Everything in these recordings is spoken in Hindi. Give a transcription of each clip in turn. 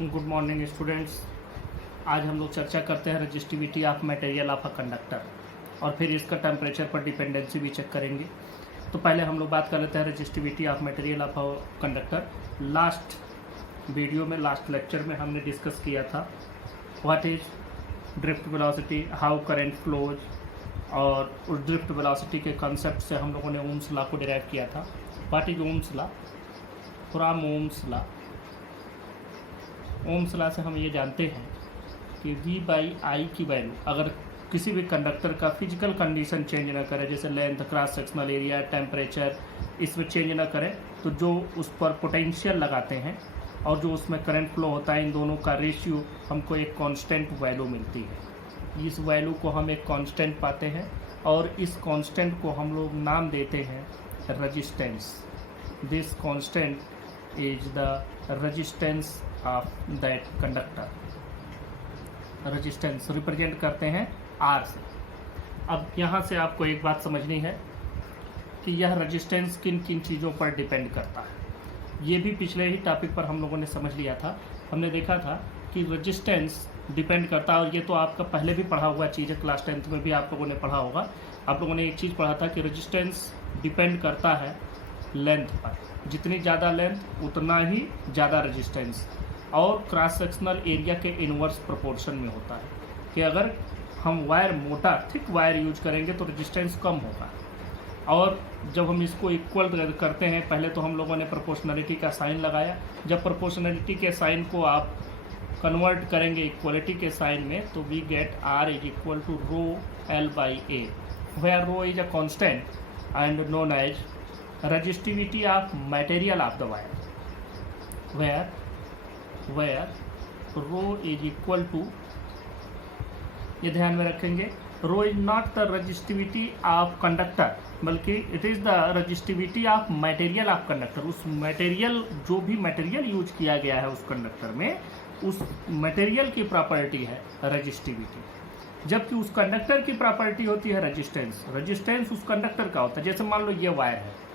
Good morning students. आज हम लोग चर्चा करते हैं resistivity of material of a conductor और फिर इसका टेम्परेचर पर डिपेंडेंसी भी चेक करेंगे। तो पहले हम लोग बात कर लेते हैं resistivity of material of a conductor. Last video में, लास्ट लेक्चर में हमने डिस्कस किया था what is drift velocity, how current flows, और उस ड्रिफ्ट वेलोसिटी के कॉन्सेप्ट से हम लोगों ने ओम्स लॉ को डिराइव किया था। What is Ohm's law? From Ohm's law, Ohm's law से हम ये जानते हैं कि V/I की वैल्यू अगर किसी भी कंडक्टर का फिजिकल कंडीशन चेंज ना करे, जैसे length, cross sectional area, temperature, इसमें चेंज ना करे, तो जो उस पर पोटेंशियल लगाते हैं और जो उसमें करंट फ्लो होता है, इन दोनों का रेशियो हमको एक कांस्टेंट वैल्यू मिलती है। इस वैल्यू को हम एक कांस्टेंट पाते हैं और इस कांस्टेंट को हम लोग नाम देते हैं resistance. This constant is the resistance of that conductor. Resistance represent करते हैं R से। अब यहाँ से आपको एक बात समझनी है कि यह रेजिस्टेंस किन किन चीज़ों पर डिपेंड करता है। ये भी पिछले ही टॉपिक पर हम लोगों ने समझ लिया था। हमने देखा था कि रेजिस्टेंस डिपेंड करता है, और ये तो आपका पहले भी पढ़ा हुआ चीज़ है, क्लास 10th में भी आप लोगों ने पढ़ा होगा। आप लोगों ने एक चीज़ पढ़ा था कि रेजिस्टेंस डिपेंड करता है लेंथ पर। जितनी ज़्यादा लेंथ उतना ही ज़्यादा रेजिस्टेंस, और क्रॉस सेक्शनल एरिया के इनवर्स प्रोपोर्शन में होता है कि अगर हम वायर मोटा, थिक वायर यूज करेंगे तो रेजिस्टेंस कम होगा। और जब हम इसको इक्वल करते हैं, पहले तो हम लोगों ने प्रोपोर्शनलिटी का साइन लगाया। जब प्रोपोर्शनलिटी के साइन को आप कन्वर्ट करेंगे इक्वलिटी के साइन में, तो we get R is equal to rho L/A, where rho is a constant and known as resistivity of material of the wire, where rho is equal to, ये ध्यान में रखेंगे, rho is not the resistivity of conductor, बल्कि it is the resistivity of material of conductor. उस मटेरियल, जो भी मटेरियल यूज किया गया है उस कंडक्टर में, उस मटेरियल की प्रॉपर्टी है रजिस्टिविटी, जबकि उस कंडक्टर की प्रॉपर्टी होती है रेजिस्टेंस। रेजिस्टेंस उस कंडक्टर का होता है। जैसे मान लो ये वायर है,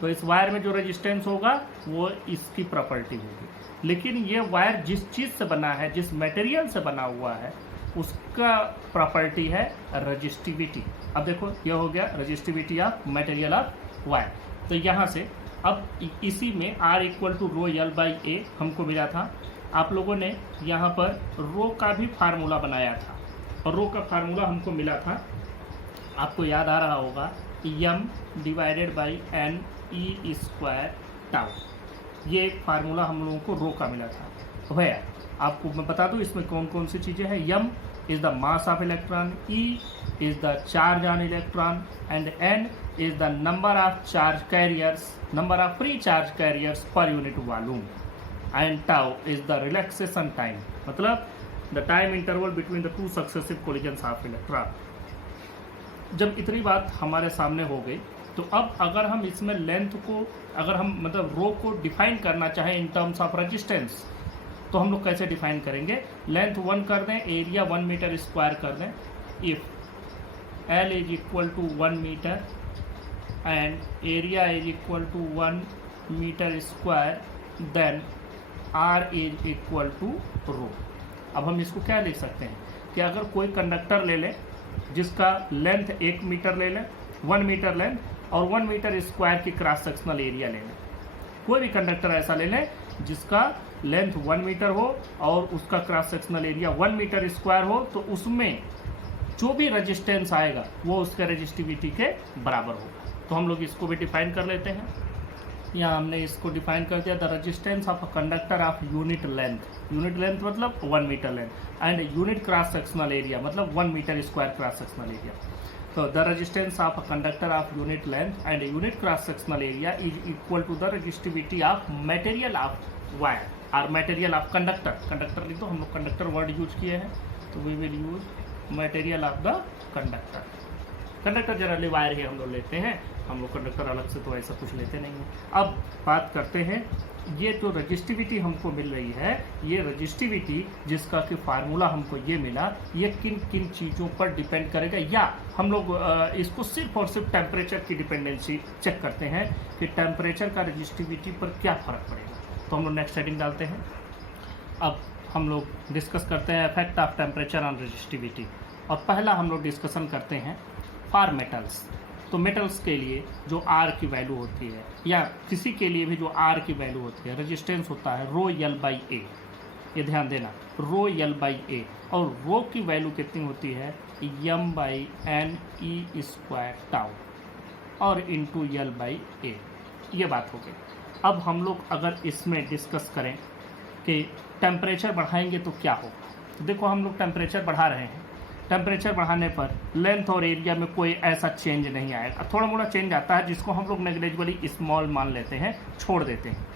तो इस वायर में जो रेजिस्टेंस होगा वो इसकी प्रॉपर्टी होगी। लेकिन ये वायर जिस चीज़ से बना है, जिस मटेरियल से बना हुआ है, उसका प्रॉपर्टी है रेजिस्टिविटी। अब देखो, ये हो गया resistivity of material of wire. तो यहाँ से अब इसी में R equal to rho L/A हमको मिला था। आप लोगों ने यहाँ पर रो का भी फार्मूला बनाया था, और रो का फार्मूला हमको मिला था, आपको याद आ रहा होगा, m/n/e² टाउ। ये एक फार्मूला हम लोगों को रो का मिला था। वह आपको मैं बता दूं इसमें कौन कौन सी चीज़ें हैं। m is the mass of electron, e is the charge on electron, and n is the number of charge carriers, number of free charge carriers per unit volume, and tau is the relaxation time, मतलब the time interval between the two successive collisions of electron. जब इतनी बात हमारे सामने हो गई, तो अब अगर हम इसमें लेंथ को, अगर हम मतलब रो को डिफाइन करना चाहें इन टर्म्स ऑफ रेजिस्टेंस, तो हम लोग कैसे डिफाइन करेंगे? लेंथ 1 कर दें, एरिया 1 मीटर स्क्वायर कर दें। If L is equal to 1 metre and area is equal to 1 metre square, then R is equal to rho. अब हम इसको क्या लिख सकते हैं कि अगर कोई कंडक्टर ले लें जिसका लेंथ 1 मीटर ले लें, 1 मीटर लेंथ, और 1 मीटर स्क्वायर की क्रॉस सेक्शनल एरिया ले लें। कोई भी कंडक्टर ऐसा ले लें जिसका लेंथ 1 मीटर हो और उसका cross sectional area 1 metre square हो, तो उसमें जो भी रेजिस्टेंस आएगा वो उसके रेजिस्टिविटी के बराबर होगा। तो हम लोग इसको भी डिफाइन कर लेते हैं। यहाँ हमने इसको डिफाइन कर दिया, the resistance of a conductor of unit length. Unit length मतलब 1 metre length, and unit cross sectional area मतलब 1 metre square cross sectional area. तो the resistance of a conductor of unit length and unit cross sectional area is equal to the resistivity of material of wire और मटेरियल ऑफ कंडक्टर। कंडक्टर लिख दो, हम लोग कंडक्टर वर्ड यूज किए हैं, तो we will use material of the conductor. Conductor generally wire ही हम लोग लेते हैं, हम लोग कंडक्टर अलग से तो ऐसा कुछ लेते नहीं हैं। अब बात करते हैं, ये जो रजिस्टिविटी हमको मिल रही है, ये रजिस्टिविटी जिसका कि फार्मूला हमको ये मिला, ये किन किन चीज़ों पर डिपेंड करेगा, या हम लोग इसको सिर्फ और सिर्फ टेम्परेचर की डिपेंडेंसी चेक करते हैं कि टेम्परेचर का रजिस्टिविटी पर क्या फ़र्क पड़ेगा। तो हम लोग नेक्स्ट हेडिंग डालते हैं। अब हम लोग डिस्कस करते हैं effect of temperature on resistivity. और पहला हम लोग डिस्कशन करते हैं फॉर मेटल्स। तो मेटल्स के लिए जो आर की वैल्यू होती है, या किसी के लिए भी जो आर की वैल्यू होती है, रेजिस्टेंस होता है रो एल बाई ए। ये ध्यान देना, रो एल बाई ए, और रो की वैल्यू कितनी होती है, m by n e square tau और इंटू एल बाई ए। ये बात हो गई। अब हम लोग अगर इसमें डिस्कस करें कि टेम्परेचर बढ़ाएंगे तो क्या होगा, तो देखो हम लोग टेम्परेचर बढ़ा रहे हैं। टेम्परेचर बढ़ाने पर लेंथ और एरिया में कोई ऐसा चेंज नहीं आएगा, थोड़ा मोड़ा चेंज आता है जिसको हम लोग नेग्लिजिबली स्मॉल मान लेते हैं, छोड़ देते हैं।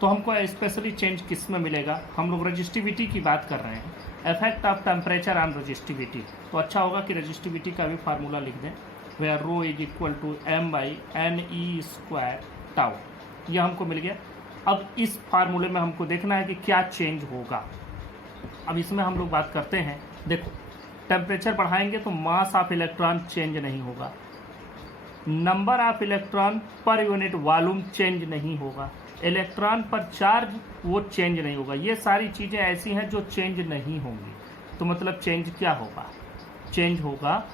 तो हमको स्पेशली चेंज किस में मिलेगा, हम लोग रजिस्टिविटी की बात कर रहे हैं, effect of temperature on resistivity. तो अच्छा होगा कि रजिस्टिविटी का भी फार्मूला लिख दें, where rho is equal to m by n e square tau. यह हमको मिल गया। अब इस फार्मूले में हमको देखना है कि क्या चेंज होगा। अब इसमें हम लोग बात करते हैं, देखो टेम्परेचर बढ़ाएंगे तो मास ऑफ इलेक्ट्रॉन चेंज नहीं होगा, नंबर ऑफ इलेक्ट्रॉन पर यूनिट वॉल्यूम चेंज नहीं होगा, इलेक्ट्रॉन पर चार्ज वो चेंज नहीं होगा। ये सारी चीज़ें ऐसी हैं जो चेंज नहीं होंगी। तो मतलब चेंज क्या होगा, चेंज होगा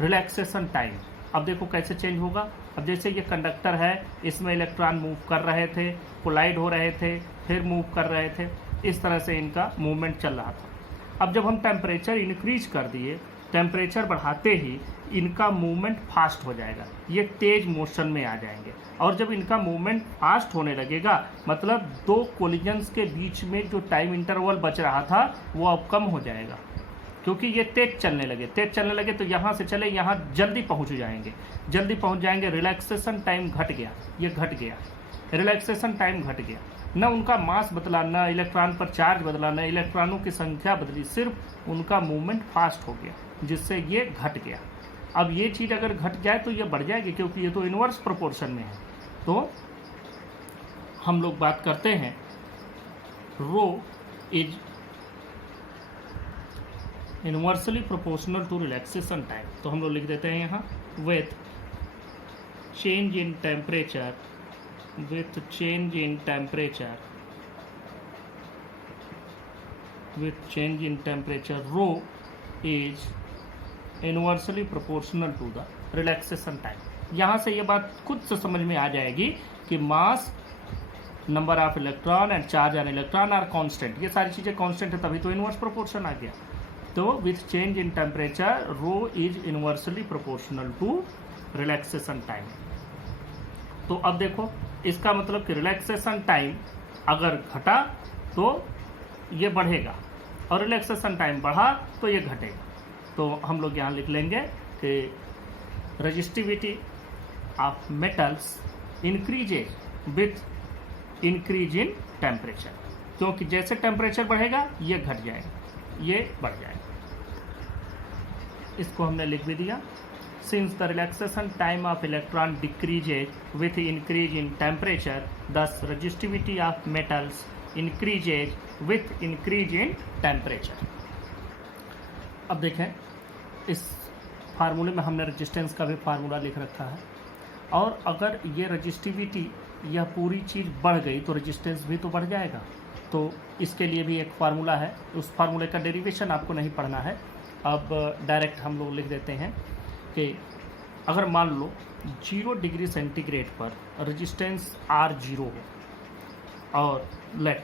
रिलैक्सेशन टाइम। अब देखो कैसे चेंज होगा। अब जैसे ये कंडक्टर है, इसमें इलेक्ट्रॉन मूव कर रहे थे, कोलाइड हो रहे थे, फिर मूव कर रहे थे, इस तरह से इनका मूवमेंट चल रहा था। अब जब हम टेम्परेचर इंक्रीज कर दिए, टेम्परेचर बढ़ाते ही इनका मूवमेंट फास्ट हो जाएगा, ये तेज मोशन में आ जाएंगे। और जब इनका मूवमेंट फास्ट होने लगेगा, मतलब दो कोलिजन्स के बीच में जो टाइम इंटरवल बच रहा था वो अब कम हो जाएगा, क्योंकि ये तेज चलने लगे तो यहाँ से चले यहाँ जल्दी पहुँच जाएंगे। रिलैक्सेशन टाइम घट गया, ये घट गया, रिलैक्सेशन टाइम घट गया। न उनका मास बदला, न इलेक्ट्रॉन पर चार्ज बदला, न इलेक्ट्रॉनों की संख्या बदली, सिर्फ उनका मूवमेंट फास्ट हो गया, जिससे ये घट गया। अब ये चीज़ अगर घट जाए तो ये बढ़ जाएगी, क्योंकि ये तो इनवर्स प्रोपोर्शन में है। तो हम लोग बात करते हैं rho is inversely proportional to relaxation time. तो हम लोग लिख देते हैं यहाँ with change in temperature, with change in temperature rho is inversely proportional to the relaxation time। यहाँ से ये बात खुद से समझ में आ जाएगी कि mass, number of electron and charge on electron are constant. ये सारी चीज़ें कांस्टेंट है, तभी तो इनवर्स प्रोपोर्शन आ गया। तो with change in temperature rho is inversely proportional to relaxation time. तो अब देखो इसका मतलब कि रिलैक्सेशन टाइम अगर घटा तो ये बढ़ेगा, और रिलैक्सेशन टाइम बढ़ा तो ये घटेगा। तो हम लोग यहाँ लिख लेंगे कि resistivity of metals increases with increase in temperature, क्योंकि जैसे टेम्परेचर बढ़ेगा ये घट जाएगा, ये बढ़ जाएगा। इसको हमने लिख भी दिया। Since the relaxation time of electron decreases with increase in temperature, thus resistivity of metals increases with increase in temperature। अब देखें, इस फार्मूले में हमने रेजिस्टेंस का भी फार्मूला लिख रखा है, और अगर ये रजिस्टिविटी, यह पूरी चीज़ बढ़ गई तो रेजिस्टेंस भी तो बढ़ जाएगा। तो इसके लिए भी एक फार्मूला है, उस फार्मूले का डेरिवेशन आपको नहीं पढ़ना है। अब डायरेक्ट हम लोग लिख देते हैं कि अगर मान लो 0 डिग्री सेंटीग्रेड पर रेजिस्टेंस R0 हो, और let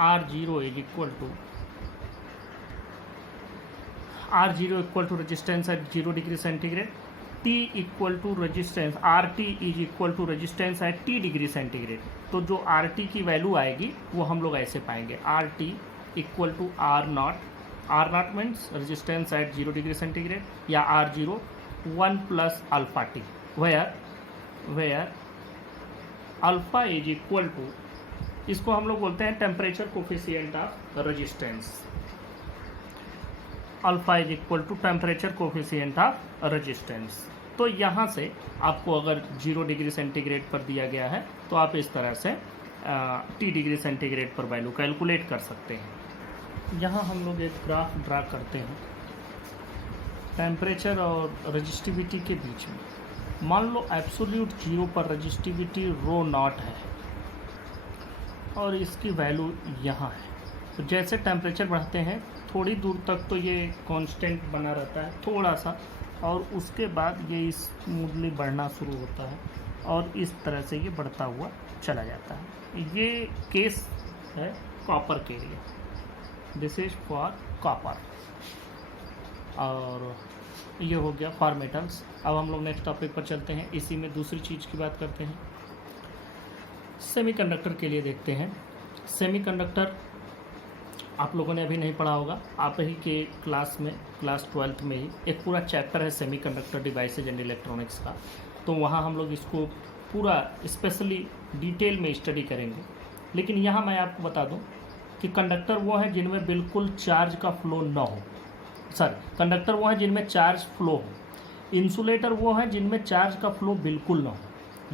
R0 is equal to resistance at 0 degree centigrade, T equal to resistance, RT is equal to resistance at T degree centigrade. तो जो RT की वैल्यू आएगी वो हम लोग ऐसे पाएंगे, RT equal to R0 means resistance at 0 degree centigrade, या R0 1 plus alpha T, where alpha is equal to, इसको हम लोग बोलते हैं temperature coefficient of resistance. Alpha is equal to temperature coefficient of resistance. तो यहाँ से आपको अगर 0 डिग्री सेंटीग्रेड पर दिया गया है तो आप इस तरह से T डिग्री सेंटीग्रेड पर वैल्यू कैलकुलेट कर सकते हैं। यहाँ हम लोग एक ग्राफ ड्रा करते हैं टेम्परेचर और रजिस्टिविटी के बीच में। मान लो एब्सोल्यूट 0 पर रजिस्टिविटी रो नॉट है, और इसकी वैल्यू यहाँ है। तो जैसे टेम्परेचर बढ़ते हैं थोड़ी दूर तक तो ये कांस्टेंट बना रहता है थोड़ा सा, और उसके बाद ये स्मूथली बढ़ना शुरू होता है और इस तरह से ये बढ़ता हुआ चला जाता है। ये केस है कॉपर के लिए, दिस इज फॉर कॉपर। और ये हो गया फॉर मेटल्स। अब हम लोग नेक्स्ट टॉपिक पर चलते हैं, इसी में दूसरी चीज़ की बात करते हैं। सेमीकंडक्टर के लिए देखते हैं। सेमीकंडक्टर आप लोगों ने अभी नहीं पढ़ा होगा, आप ही के क्लास में, क्लास 12th में ही एक पूरा चैप्टर है सेमीकंडक्टर डिवाइसेज एंड इलेक्ट्रॉनिक्स का। तो वहाँ हम लोग इसको पूरा स्पेशली डिटेल में स्टडी करेंगे। लेकिन यहाँ मैं आपको बता दूँ कि कंडक्टर वो है जिनमें बिल्कुल चार्ज का फ्लो ना हो, कंडक्टर वो है जिनमें चार्ज फ्लो हो, इंसुलेटर वो है जिनमें चार्ज का फ्लो बिल्कुल ना हो।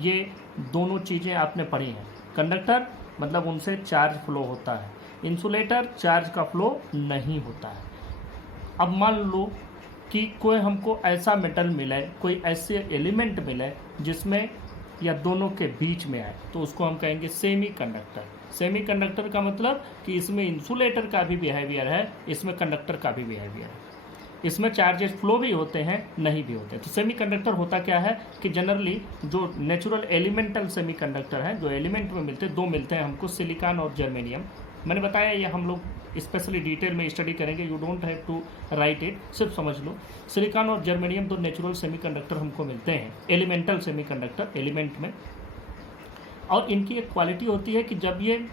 ये दोनों चीज़ें आपने पढ़ी हैं। कंडक्टर मतलब उनसे चार्ज फ्लो होता है, इंसुलेटर चार्ज का फ्लो नहीं होता है। अब मान लो कि कोई हमको ऐसा मेटल मिले, कोई ऐसे एलिमेंट मिले जिसमें या दोनों के बीच में आए, तो उसको हम कहेंगे सेमी कंडक्टर। सेमी कंडक्टर का मतलब कि इसमें इंसुलेटर का भी बिहेवियर है, इसमें कंडक्टर का भी बिहेवियर है, इसमें चार्जेस फ्लो भी होते हैं, नहीं भी होते। तो सेमी कंडक्टर होता क्या है कि जनरली जो नेचुरल एलिमेंटल सेमी कंडक्टर हैं, जो एलिमेंट में मिलते हैं, दो मिलते हैं हमको, सिलिकॉन और जर्मेनियम। मैंने बताया ये हम लोग स्पेशली डिटेल में स्टडी करेंगे, you don't have to write it, सिर्फ समझ लो। सिलिकॉन और जर्मेनियम दो नेचुरल सेमीकंडक्टर हमको मिलते हैं, एलिमेंटल सेमीकंडक्टर एलिमेंट में। और इनकी एक क्वालिटी होती है कि जब ये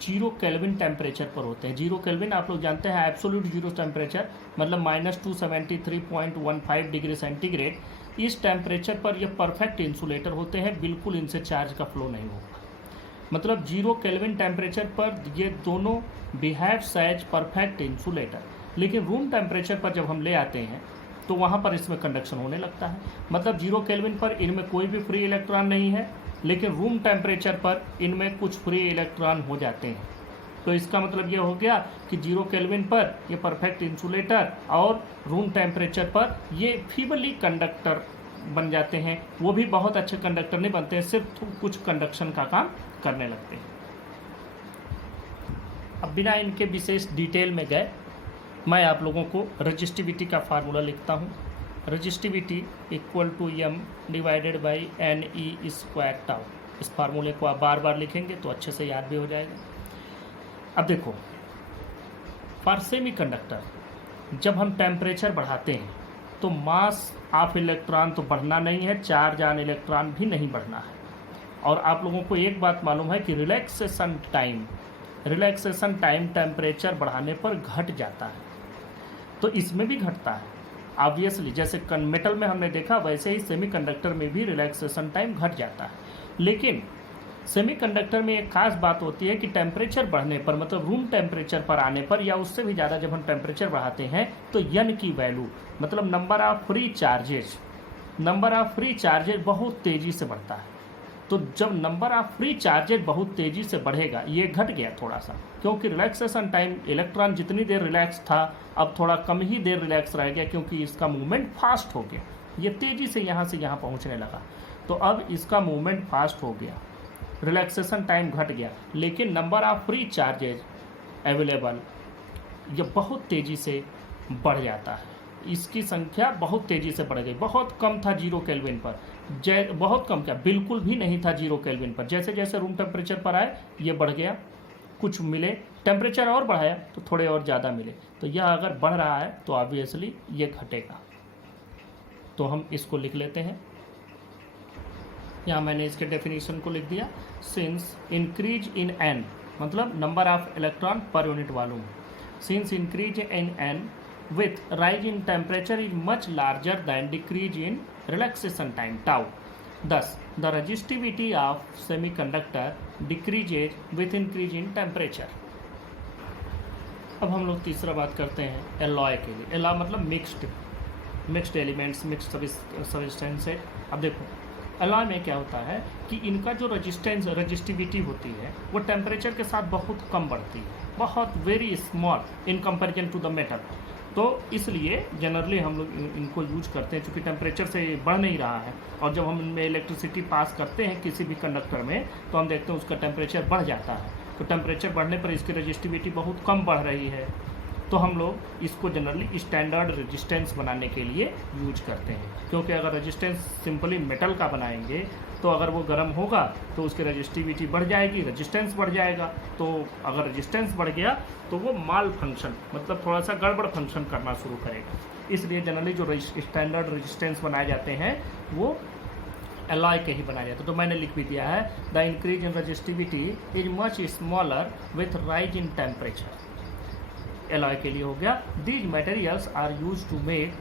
0 केल्विन टेम्परेचर पर होते हैं, 0 केल्विन आप लोग जानते हैं एब्सोल्यूट जीरो टेम्परेचर, मतलब -273.15 डिग्री सेंटीग्रेड। इस टेम्परेचर पर ये परफेक्ट इंसुलेटर होते हैं, बिल्कुल इनसे चार्ज का फ्लो नहीं होगा। मतलब 0 केल्विन टेम्परेचर पर ये दोनों बिहेव्स एज परफेक्ट इंसुलेटर। लेकिन रूम टेम्परेचर पर जब हम ले आते हैं तो वहाँ पर इसमें कंडक्शन होने लगता है। मतलब 0 केल्विन पर इनमें कोई भी फ्री इलेक्ट्रॉन नहीं है, लेकिन रूम टेम्परेचर पर इनमें कुछ फ्री इलेक्ट्रॉन हो जाते हैं। तो इसका मतलब ये हो गया कि 0 केल्विन पर ये परफेक्ट इंसुलेटर और रूम टेम्परेचर पर ये फीबली कंडक्टर बन जाते हैं। वो भी बहुत अच्छे कंडक्टर नहीं बनते हैं, सिर्फ कुछ कंडक्शन का काम करने लगते हैं। अब बिना इनके विशेष डिटेल में गए, मैं आप लोगों को रजिस्टिविटी का फार्मूला लिखता हूँ। Resistivity equal to m divided by Ne² tau. इस फार्मूले को आप बार बार लिखेंगे तो अच्छे से याद भी हो जाएगा। अब देखो, फॉर सेमी कंडक्टर जब हम टेम्परेचर बढ़ाते हैं तो मास ऑफ इलेक्ट्रॉन तो बढ़ना नहीं है, चार्ज ऑन इलेक्ट्रॉन भी नहीं बढ़ना है। और आप लोगों को एक बात मालूम है कि रिलैक्सेशन टाइम टेम्परेचर बढ़ाने पर घट जाता है, तो इसमें भी घटता है ऑब्वियसली। जैसे मेटल में हमने देखा, वैसे ही सेमीकंडक्टर में भी रिलैक्सेशन टाइम घट जाता है। लेकिन सेमीकंडक्टर में एक खास बात होती है कि टेम्परेचर बढ़ने पर, मतलब रूम टेम्परेचर पर आने पर या उससे भी ज़्यादा जब हम टेम्परेचर बढ़ाते हैं तो n की वैल्यू, मतलब नंबर ऑफ फ्री चार्जेज बहुत तेज़ी से बढ़ता है। तो जब नंबर ऑफ फ्री चार्जेज बहुत तेज़ी से बढ़ेगा, ये घट गया थोड़ा सा, क्योंकि रिलैक्सेशन टाइम, इलेक्ट्रॉन जितनी देर रिलैक्स था अब थोड़ा कम ही देर रिलैक्स रह गया, क्योंकि इसका मूवमेंट फास्ट हो गया, ये तेज़ी से यहाँ से यहाँ पहुँचने लगा। तो अब इसका मूवमेंट फास्ट हो गया, रिलैक्सेशन टाइम घट गया, लेकिन number of free charges available ये बहुत तेज़ी से बढ़ जाता है। इसकी संख्या बहुत तेज़ी से बढ़ गई। बहुत कम था 0 केल्विन पर, बहुत कम, क्या बिल्कुल भी नहीं था 0 केल्विन पर। जैसे जैसे रूम टेम्परेचर पर आए ये बढ़ गया, कुछ मिले, टेम्परेचर और बढ़ाया तो थोड़े और ज़्यादा मिले। तो यह अगर बढ़ रहा है तो ऑब्वियसली ये घटेगा। तो हम इसको लिख लेते हैं, यहाँ मैंने इसके डेफिनेशन को लिख दिया। सिंस इंक्रीज इन n, मतलब नंबर ऑफ इलेक्ट्रॉन पर unit volume, since increase in n with rise in temperature is much larger than decrease in relaxation time tau. Thus, the resistivity of semiconductor decreases with increase in temperature. अब हम लोग तीसरा बात करते हैं एलॉय के लिए। एलॉय मतलब मिक्स्ड एलिमेंट्स, मिक्स्ड सब्सटेंस है। अब देखो, एलॉय में क्या होता है कि इनका जो रजिस्टिविटी होती है वो टेम्परेचर के साथ बहुत कम बढ़ती है, बहुत very small in comparison to the metal. तो इसलिए जनरली हम लोग इनको यूज करते हैं, चूँकि टेम्परेचर से बढ़ नहीं रहा है। और जब हम इनमें इलेक्ट्रिसिटी पास करते हैं किसी भी कंडक्टर में, तो हम देखते हैं उसका टेम्परेचर बढ़ जाता है। तो टेम्परेचर बढ़ने पर इसकी रजिस्टिविटी बहुत कम बढ़ रही है, तो हम लोग इसको जनरली स्टैंडर्ड रेजिस्टेंस बनाने के लिए यूज करते हैं। क्योंकि अगर रेजिस्टेंस सिंपली मेटल का बनाएंगे तो अगर वो गर्म होगा तो उसकी रजिस्टिविटी बढ़ जाएगी, रेजिस्टेंस बढ़ जाएगा। तो अगर रेजिस्टेंस बढ़ गया तो वो माल फंक्शन मतलब थोड़ा सा गड़बड़ फंक्शन करना शुरू करेगा। इसलिए जनरली जो स्टैंडर्ड रेजिस्टेंस बनाए जाते हैं वो एलॉय के ही बनाए जाते हैं। तो मैंने लिख भी दिया है, the increase in resistivity is much smaller with rise in temperature. Alloy के लिए हो गया, these materials are use to make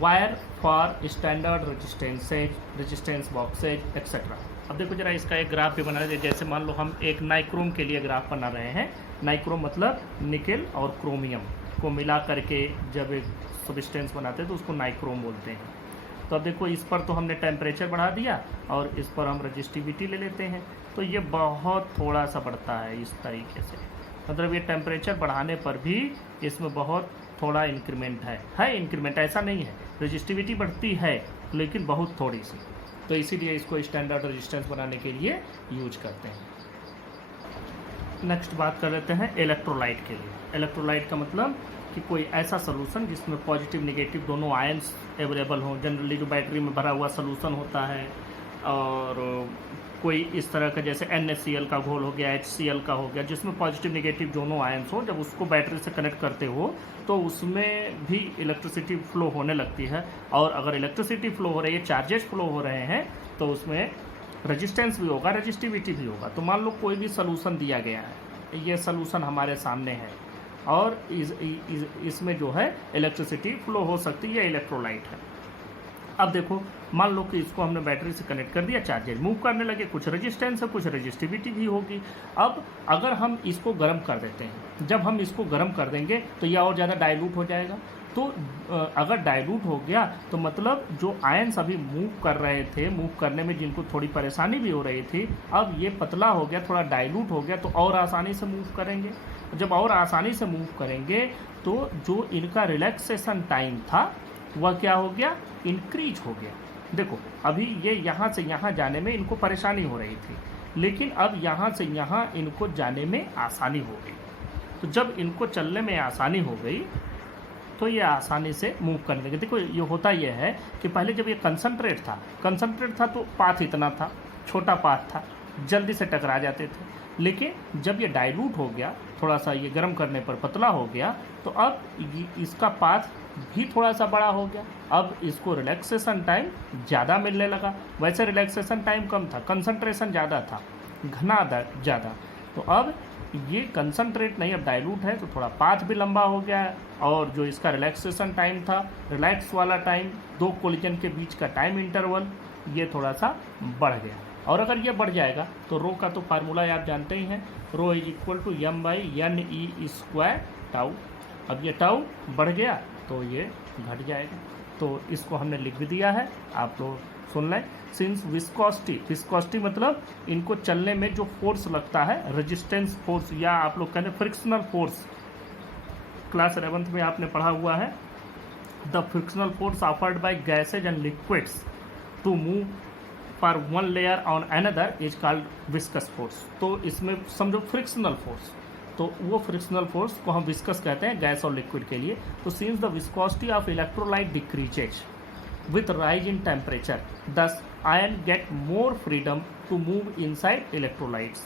wire for standard resistance boxes etcetera. अब देखो जरा इसका एक ग्राफ भी बना रहे हैं। जैसे मान लो हम एक नाइक्रोम के लिए ग्राफ बना रहे हैं। नाइक्रोम मतलब निकेल और क्रोमियम को मिला करके जब एक सब्सटेंस बनाते हैं तो उसको नाइक्रोम बोलते हैं। तो अब देखो इस पर तो हमने टेम्परेचर बढ़ा दिया और इस पर हम रजिस्टिविटी ले लेते हैं, तो ये बहुत थोड़ा सा बढ़ता है इस तरीके से। मतलब ये टेम्परेचर बढ़ाने पर भी इसमें बहुत थोड़ा इंक्रीमेंट है इंक्रीमेंट, ऐसा नहीं है, रजिस्टिविटी बढ़ती है लेकिन बहुत थोड़ी सी। तो इसीलिए इसको स्टैंडर्ड रेजिस्टेंस बनाने के लिए यूज करते हैं। नेक्स्ट बात कर लेते हैं इलेक्ट्रोलाइट के लिए। इलेक्ट्रोलाइट का मतलब कि कोई ऐसा सोल्यूशन जिसमें पॉजिटिव नेगेटिव दोनों आयंस अवेलेबल हों। जनरली जो बैटरी में भरा हुआ सोल्यूशन होता है और कोई इस तरह का जैसे NaCl का घोल हो गया, HCl का हो गया, जिसमें पॉजिटिव नेगेटिव दोनों आयंस हो, जब उसको बैटरी से कनेक्ट करते हो तो उसमें भी इलेक्ट्रिसिटी फ्लो होने लगती है। और अगर इलेक्ट्रिसिटी फ्लो हो रही है, चार्जेस फ्लो हो रहे हैं, तो उसमें रेजिस्टेंस भी होगा, रजिस्टिविटी भी होगा। तो मान लो कोई भी सोल्यूशन दिया गया है, ये सोल्यूशन हमारे सामने है और इसमें जो है इलेक्ट्रिसिटी फ्लो हो सकती है, इलेक्ट्रोलाइट है। अब देखो मान लो कि इसको हमने बैटरी से कनेक्ट कर दिया, चार्जर मूव करने लगे, कुछ रेजिस्टेंस है, कुछ रजिस्टिविटी भी होगी। अब अगर हम इसको गर्म कर देते हैं, जब हम इसको गर्म कर देंगे तो यह और ज़्यादा डाइल्यूट हो जाएगा। तो अगर डाइल्यूट हो गया तो मतलब जो आयंस अभी मूव कर रहे थे, मूव करने में जिनको थोड़ी परेशानी भी हो रही थी, अब ये पतला हो गया, थोड़ा डाइल्यूट हो गया, तो और आसानी से मूव करेंगे। जब और आसानी से मूव करेंगे तो जो इनका रिलैक्सेशन टाइम था वह क्या हो गया, इंक्रीज हो गया। देखो अभी ये यहाँ से यहाँ जाने में इनको परेशानी हो रही थी, लेकिन अब यहाँ से यहाँ इनको जाने में आसानी हो गई। तो जब इनको चलने में आसानी हो गई तो ये आसानी से मूव करने लगे। देखो ये होता यह है कि पहले जब ये कंसंट्रेट था तो पाथ इतना था, छोटा पाथ था, जल्दी से टकरा जाते थे। लेकिन जब ये डाइल्यूट हो गया, थोड़ा सा ये गर्म करने पर पतला हो गया, तो अब इसका पाथ भी थोड़ा सा बड़ा हो गया। अब इसको रिलैक्सेशन टाइम ज़्यादा मिलने लगा। वैसे रिलैक्सेशन टाइम कम था, कंसंट्रेशन ज़्यादा था, घना ज़्यादा। तो अब ये कंसंट्रेट नहीं, अब डाइल्यूट है तो थोड़ा पाथ भी लंबा हो गया है। और जो इसका रिलैक्सेशन टाइम था, रिलैक्स वाला टाइम, दो कोलिजन के बीच का टाइम इंटरवल, ये थोड़ा सा बढ़ गया। और अगर ये बढ़ जाएगा तो रो का तो फार्मूला आप जानते ही हैं, rho is equal to m/n/e square tau. अब ये टाउ बढ़ गया तो ये घट जाएगा। तो इसको हमने लिख भी दिया है, आप लोग सुन लें। सिंस विस्कोसिटी मतलब इनको चलने में जो फोर्स लगता है, रेजिस्टेंस फोर्स या आप लोग कहते हैं फ्रिक्शनल फोर्स, क्लास 11th में आपने पढ़ा हुआ है। The frictional force offered by gases and liquids to move for one layer on another is called viscous force. तो इसमें समझो फ्रिक्शनल फोर्स, तो वो फ्रिक्शनल फोर्स को हम विस्कस कहते हैं गैस और लिक्विड के लिए। तो since the viscosity of electrolyte decreases with rise in temperature, thus ion get more freedom to move inside electrolytes.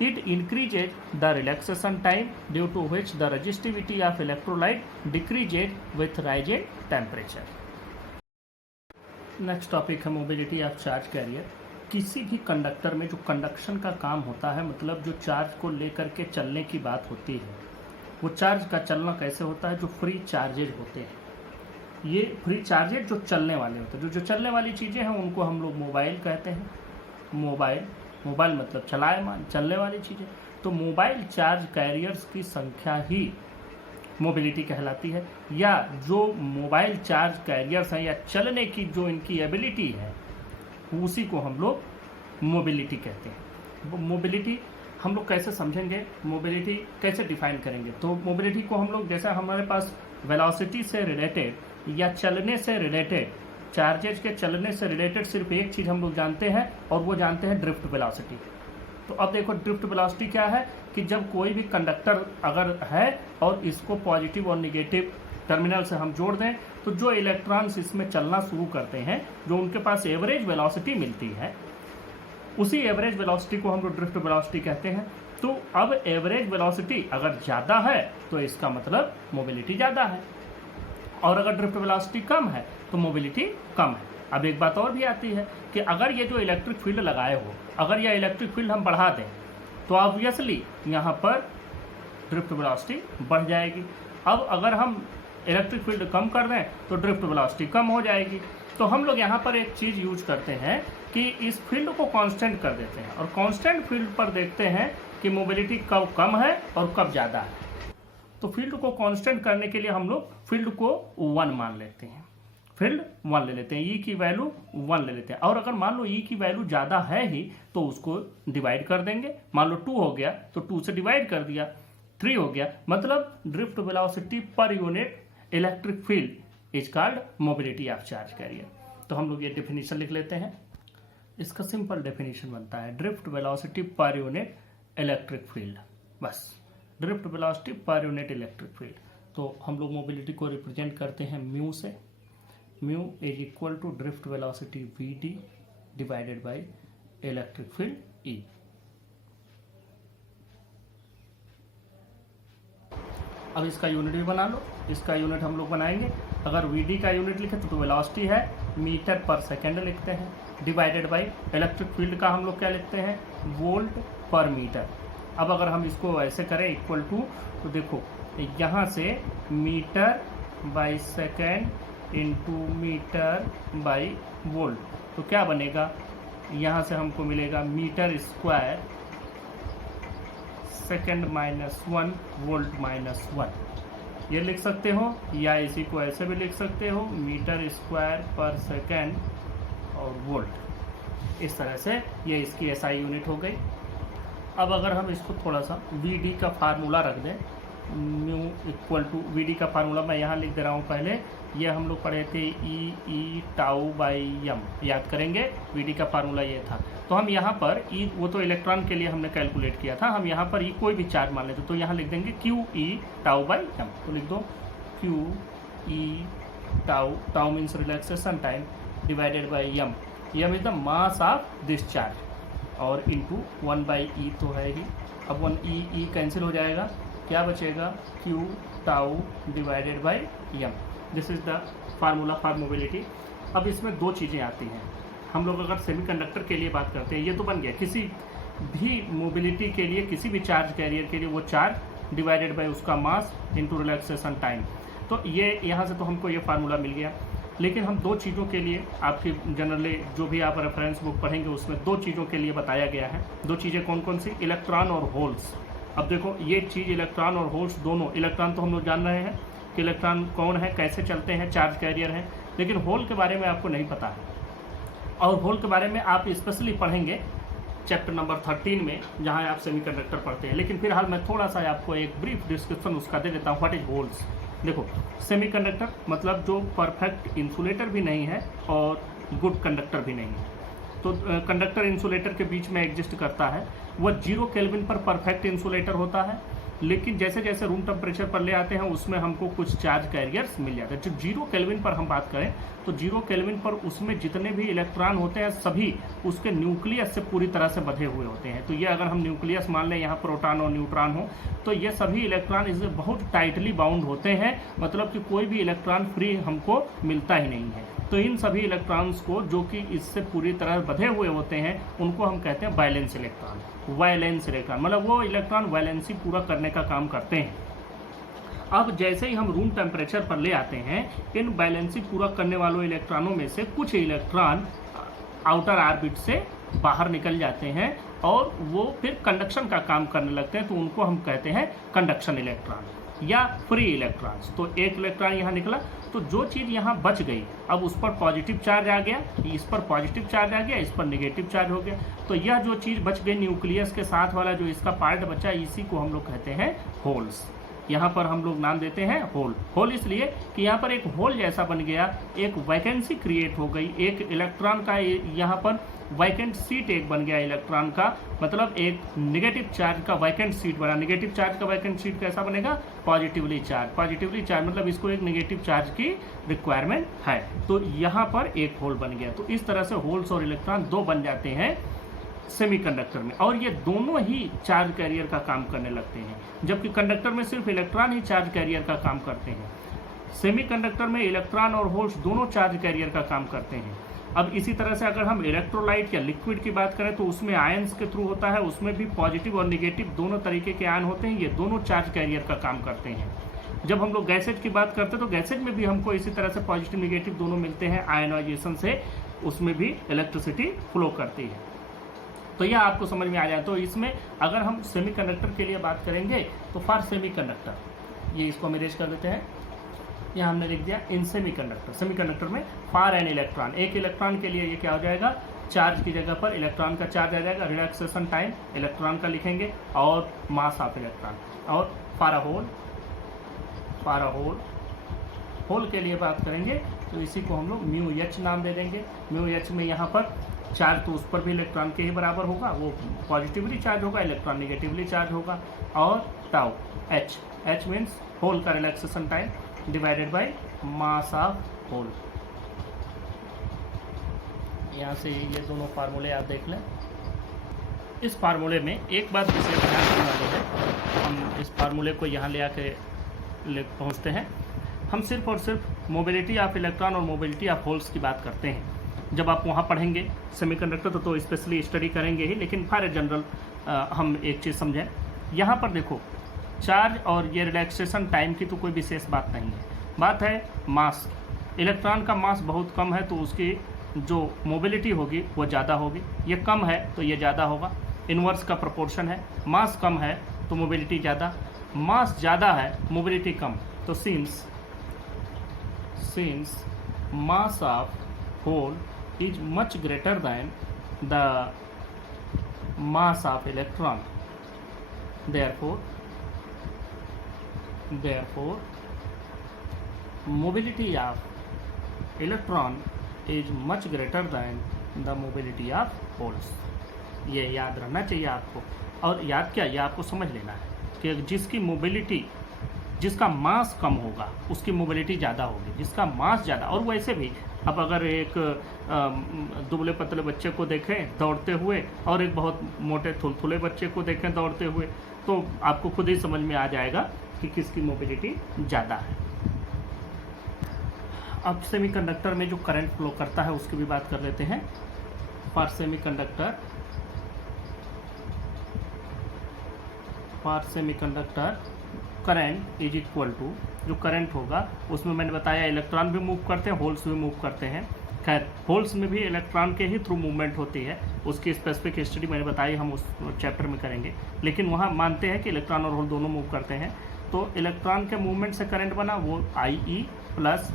It increases the relaxation time, due to which the resistivity of electrolyte decreases with rise in temperature. Next topic है मोबिलिटी ऑफ चार्ज कैरियर। किसी भी कंडक्टर में जो कंडक्शन का काम होता है, मतलब जो चार्ज को लेकर के चलने की बात होती है, वो चार्ज का चलना कैसे होता है, जो फ्री चार्जेज होते हैं। ये फ्री चार्जेज जो चलने वाले होते हैं, जो चलने वाली चीज़ें हैं उनको हम लोग मोबाइल कहते हैं। मोबाइल मतलब चलायमान, चलने वाली चीज़ें। तो मोबाइल चार्ज कैरियर्स की संख्या ही मोबिलिटी कहलाती है, या जो मोबाइल चार्ज कैरियर्स हैं या चलने की जो इनकी एबिलिटी है, उसी को हम लोग मोबिलिटी कहते हैं। मोबिलिटी हम लोग कैसे समझेंगे, मोबिलिटी कैसे डिफाइन करेंगे? तो मोबिलिटी को हम लोग, जैसा हमारे पास वेलोसिटी से रिलेटेड या चलने से रिलेटेड, चार्जेज के चलने से रिलेटेड सिर्फ एक चीज़ हम लोग जानते हैं, और वो जानते हैं ड्रिफ्ट वेलोसिटी। तो अब देखो ड्रिफ्ट वेलोसिटी क्या है कि जब कोई भी कंडक्टर अगर है और इसको पॉजिटिव और निगेटिव टर्मिनल से हम जोड़ दें तो जो इलेक्ट्रॉन्स इसमें चलना शुरू करते हैं, जो उनके पास एवरेज वेलोसिटी मिलती है, उसी एवरेज वेलोसिटी को हम लोग ड्रिफ्ट वेलोसिटी कहते हैं। तो अब एवरेज वेलोसिटी अगर ज़्यादा है तो इसका मतलब मोबिलिटी ज़्यादा है, और अगर ड्रिफ्ट वेलोसिटी कम है तो मोबिलिटी कम है। अब एक बात और भी आती है कि अगर ये जो इलेक्ट्रिक फील्ड लगाए हो, अगर यह इलेक्ट्रिक फील्ड हम बढ़ा दें तो ऑब्वियसली यहाँ पर ड्रिफ्ट वेलोसिटी बढ़ जाएगी। अब अगर हम इलेक्ट्रिक फील्ड कम कर दें तो ड्रिफ्ट वेलोसिटी कम हो जाएगी। तो हम लोग यहाँ पर एक चीज़ यूज करते हैं कि इस फील्ड को कांस्टेंट कर देते हैं और कांस्टेंट फील्ड पर देखते हैं कि मोबिलिटी कब कम है और कब ज़्यादा है। तो फील्ड को कांस्टेंट करने के लिए हम लोग फील्ड को 1 मान लेते हैं, फील्ड 1 ले लेते हैं, ई की वैल्यू 1 ले लेते हैं। और अगर मान लो ई की वैल्यू ज़्यादा है ही तो उसको डिवाइड कर देंगे। मान लो 2 हो गया तो 2 से डिवाइड कर दिया, 3 हो गया, मतलब drift velocity per unit electric field is called mobility of charge carrier. तो हम लोग ये डेफिनेशन लिख लेते हैं। इसका सिंपल डेफिनेशन बनता है drift velocity per unit electric field, बस drift velocity per unit electric field. तो हम लोग मोबिलिटी को रिप्रेजेंट करते हैं म्यू से। Mu is equal to drift velocity V D divided by electric field E. अब इसका यूनिट भी बना लो, इसका यूनिट हम लोग बनाएंगे। अगर वी का यूनिट लिखे तो वेलोसिटी है मीटर पर सेकेंड लिखते हैं, डिवाइडेड बाई इलेक्ट्रिक फील्ड का हम लोग क्या लिखते हैं, वोल्ट पर मीटर। अब अगर हम इसको ऐसे करें इक्वल टू, तो देखो यहाँ से metre by second into metre by volt, तो क्या बनेगा, यहाँ से हमको मिलेगा मीटर स्क्वायर सेकेंड -1 वोल्ट -1। ये लिख सकते हो या इसी को ऐसे भी लिख सकते हो, मीटर स्क्वायर पर सेकेंड और वोल्ट। इस तरह से ये इसकी एसआई यूनिट हो गई। अब अगर हम इसको थोड़ा सा वी का फार्मूला रख दें, म्यू इक्वल टू वी का फार्मूला मैं यहाँ लिख दे रहा हूँ। पहले ये हम लोग पढ़े थे ई टाउ बाई एम, याद करेंगे वी का फार्मूला ये था। तो हम यहाँ पर ई, वो तो इलेक्ट्रॉन के लिए हमने कैलकुलेट किया था, हम यहाँ पर ई कोई भी चार्ज मान लेते तो यहाँ लिख देंगे Q E tau by M. तो लिख दो Q E tau, tau means relaxation time, divided by M. M is the mass of this charge और इंटू 1/e तो है ही। अब 1 ई कैंसिल हो जाएगा, क्या बचेगा, Q tau divided by M. This is the formula for mobility. अब इसमें 2 चीज़ें आती हैं। हम लोग अगर सेमीकंडक्टर के लिए बात करते हैं, ये तो बन गया, किसी भी मोबिलिटी के लिए, किसी भी चार्ज कैरियर के लिए वो चार्ज डिवाइडेड बाई उसका मास इंटू रिलैक्सेशन टाइम। तो ये यहाँ से तो हमको ये फार्मूला मिल गया। लेकिन हम 2 चीज़ों के लिए, आपकी जनरली जो भी आप रेफरेंस बुक पढ़ेंगे उसमें 2 चीज़ों के लिए बताया गया है। 2 चीज़ें कौन कौन सी, इलेक्ट्रॉन और होल्स। अब देखो ये चीज़ इलेक्ट्रॉन और होल्स दोनों, इलेक्ट्रॉन तो हम लोग जान रहे हैं कि इलेक्ट्रॉन कौन है, कैसे चलते हैं, चार्ज कैरियर हैं, लेकिन होल के बारे में आपको नहीं पता है। और होल के बारे में आप स्पेशली पढ़ेंगे चैप्टर नंबर 13 में, जहाँ आप सेमीकंडक्टर पढ़ते हैं। लेकिन फिलहाल मैं थोड़ा सा आपको एक ब्रीफ डिस्क्रिप्शन उसका दे देता हूँ, व्हाट इज होल्स। देखो सेमीकंडक्टर मतलब जो परफेक्ट इंसुलेटर भी नहीं है और गुड कंडक्टर भी नहीं है। तो कंडक्टर इंसुलेटर के बीच में एग्जिस्ट करता है, वह 0 केल्विन पर परफेक्ट इंसुलेटर होता है। लेकिन जैसे जैसे रूम टेम्परेचर पर ले आते हैं उसमें हमको कुछ चार्ज कैरियर्स मिल जाते हैं। जब 0 केल्विन पर हम बात करें तो 0 केल्विन पर उसमें जितने भी इलेक्ट्रॉन होते हैं सभी उसके न्यूक्लियस से पूरी तरह से बंधे हुए होते हैं। तो ये अगर हम न्यूक्लियस मान लें, यहाँ प्रोटॉन और न्यूट्रॉन हो, तो ये सभी इलेक्ट्रॉन इससे बहुत टाइटली बाउंड होते हैं, मतलब कि कोई भी इलेक्ट्रॉन फ्री हमको मिलता ही नहीं है। तो इन सभी इलेक्ट्रॉन्स को जो कि इससे पूरी तरह बंधे हुए होते हैं उनको हम कहते हैं वैलेंस इलेक्ट्रॉन। वैलेंस इलेक्ट्रॉन मतलब वो इलेक्ट्रॉन वैलेंसी पूरा करने का काम करते हैं। अब जैसे ही हम रूम टेम्परेचर पर ले आते हैं, इन वैलेंसी पूरा करने वालों इलेक्ट्रॉनों में से कुछ इलेक्ट्रॉन आउटर ऑर्बिट से बाहर निकल जाते हैं और वो फिर कंडक्शन का काम करने लगते हैं, तो उनको हम कहते हैं कंडक्शन इलेक्ट्रॉन या फ्री इलेक्ट्रॉन्स। तो एक इलेक्ट्रॉन यहाँ निकला, तो जो चीज़ यहाँ बच गई, अब उस पर पॉजिटिव चार्ज आ गया, इस पर पॉजिटिव चार्ज आ गया, इस पर नेगेटिव चार्ज हो गया। तो यह जो चीज़ बच गई न्यूक्लियस के साथ वाला जो इसका पार्ट बचा, इसी को हम लोग कहते हैं होल्स। यहाँ पर हम लोग नाम देते हैं होल। होल इसलिए कि यहाँ पर एक होल जैसा बन गया, एक वैकेंसी क्रिएट हो गई, एक इलेक्ट्रॉन का यहाँ पर वैकेंट सीट एक बन गया इलेक्ट्रॉन का, मतलब एक नेगेटिव चार्ज का वैकेंट सीट बना। नेगेटिव चार्ज का वैकेंट सीट कैसा बनेगा? Positively charge. पॉजिटिवली चार्ज मतलब इसको एक नेगेटिव चार्ज की रिक्वायरमेंट है, तो यहाँ पर एक होल बन गया। तो इस तरह से होल्स और इलेक्ट्रॉन दो बन जाते हैं सेमीकंडक्टर में, और ये दोनों ही चार्ज कैरियर का काम करने लगते हैं, जबकि कंडक्टर में सिर्फ इलेक्ट्रॉन ही चार्ज कैरियर का काम करते हैं। सेमीकंडक्टर में इलेक्ट्रॉन और होल्स दोनों चार्ज कैरियर का काम करते हैं। अब इसी तरह से अगर हम इलेक्ट्रोलाइट या लिक्विड की बात करें तो उसमें आयंस के थ्रू होता है, उसमें भी पॉजिटिव और निगेटिव दोनों तरीके के आयन होते हैं, ये दोनों चार्ज कैरियर का काम करते हैं। जब हम लोग गैसेज की बात करते हैं तो गैसेज में भी हमको इसी तरह से पॉजिटिव निगेटिव दोनों मिलते हैं, आयनाइजेशन से उसमें भी इलेक्ट्रिसिटी फ्लो करती है। तो यह आपको समझ में आ जाए। तो इसमें अगर हम सेमीकंडक्टर के लिए बात करेंगे तो फॉर सेमीकंडक्टर, ये इसको हम इरेज कर देते हैं, यहाँ हमने लिख दिया इन सेमीकंडक्टर। सेमीकंडक्टर में फॉर एन इलेक्ट्रॉन, एक इलेक्ट्रॉन के लिए ये क्या हो जाएगा? चार्ज की जगह पर इलेक्ट्रॉन का चार्ज आ जाएगा, रिलैक्सेशन टाइम इलेक्ट्रॉन का लिखेंगे, और मास ऑफ इलेक्ट्रॉन। और for a hole, for a hole, hole के लिए बात करेंगे तो इसी को हम लोग म्यू एच नाम दे देंगे। म्यू एच में यहाँ पर चार्ज तो उस पर भी इलेक्ट्रॉन के ही बराबर होगा, वो पॉजिटिवली चार्ज होगा, इलेक्ट्रॉन निगेटिवली चार्ज होगा। और tau H, H means hole का relaxation time divided by mass of hole. यहाँ से ये दोनों फार्मूले आप देख लें। इस फार्मूले में एक बात विशेष ध्यान देने वाली है, हम इस फार्मूले को यहाँ ले आके पहुँचते हैं। हम सिर्फ और सिर्फ मोबिलिटी ऑफ इलेक्ट्रॉन और मोबिलिटी ऑफ होल्स की बात करते हैं। जब आप वहाँ पढ़ेंगे सेमीकंडक्टर तो स्पेशली स्टडी करेंगे ही, लेकिन फॉर ए जनरल हम एक चीज़ समझें। यहाँ पर देखो, चार्ज और ये रिलैक्सेशन टाइम की तो कोई विशेष बात नहीं है, बात है मास। इलेक्ट्रॉन का मास बहुत कम है तो उसकी जो मोबिलिटी होगी वो ज़्यादा होगी, ये कम है तो ये ज़्यादा होगा, इन्वर्स का प्रोपोर्शन है। मास कम है तो मोबिलिटी ज़्यादा, मास ज़्यादा है मोबिलिटी कम। तो since mass of hole is much greater than the mass of electron, therefore mobility of electron is much greater than the mobility of holes। ये याद रहना चाहिए आपको। और याद क्या, ये आपको समझ लेना है कि जिसकी मोबिलिटी, जिसका मास कम होगा उसकी मोबिलिटी ज़्यादा होगी, जिसका मास ज़्यादा। और वैसे भी अब अगर एक दुबले पतले बच्चे को देखें दौड़ते हुए और एक बहुत मोटे थुलथुले बच्चे को देखें दौड़ते हुए, तो आपको खुद ही समझ में आ जाएगा कि किसकी मोबिलिटी ज़्यादा है। अब सेमीकंडक्टर में जो करंट फ्लो करता है उसकी भी बात कर लेते हैं। For semiconductor current is equal to, जो करंट होगा उसमें मैंने बताया इलेक्ट्रॉन भी मूव करते हैं, होल्स भी मूव करते हैं। खैर होल्स में भी इलेक्ट्रॉन के ही थ्रू मूवमेंट होती है, उसकी स्पेसिफिक स्टडी मैंने बताई, हम उस चैप्टर में करेंगे। लेकिन वहाँ मानते हैं कि इलेक्ट्रॉन और होल दोनों मूव करते हैं। तो इलेक्ट्रॉन के मूवमेंट से करंट बना वो IE प्लस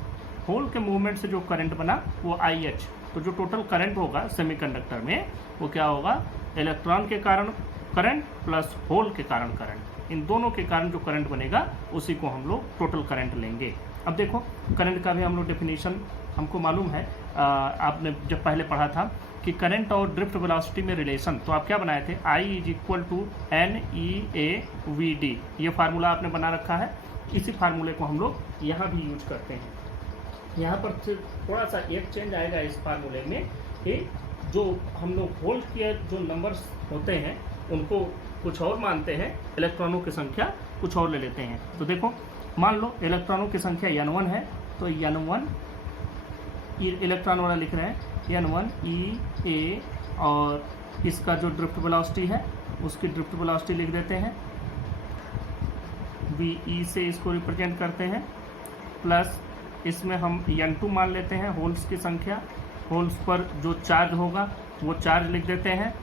होल के मूवमेंट से जो करंट बना वो IH। तो जो टोटल करंट होगा सेमीकंडक्टर में वो क्या होगा? इलेक्ट्रॉन के कारण करंट प्लस होल के कारण करंट, इन दोनों के कारण जो करंट बनेगा उसी को हम लोग टोटल करंट लेंगे। अब देखो करंट का भी हम लोग डेफिनेशन हमको मालूम है, आपने जब पहले पढ़ा था कि करंट और ड्रिफ्ट वेलोसिटी में रिलेशन, तो आप क्या बनाए थे? I is equal to NEAVD, ये फार्मूला आपने बना रखा है। इसी फार्मूले को हम लोग यहाँ भी यूज करते हैं। यहाँ पर थोड़ा सा एक चेंज आएगा इस फार्मूले में कि जो हम लोग होल के जो नंबर्स होते हैं उनको कुछ और मानते हैं, इलेक्ट्रॉनों की संख्या कुछ और ले लेते हैं। तो देखो मान लो इलेक्ट्रॉनों की संख्या N1 है, तो N1 इलेक्ट्रॉन वाला लिख रहे हैं N1 EA, और इसका जो ड्रिफ्ट वेलोसिटी है उसकी ड्रिफ्ट वेलोसिटी लिख देते हैं, VE से इसको रिप्रेजेंट करते हैं, प्लस इसमें हम N2 मान लेते हैं होल्स की संख्या, होल्स पर जो चार्ज होगा वो चार्ज लिख देते हैं।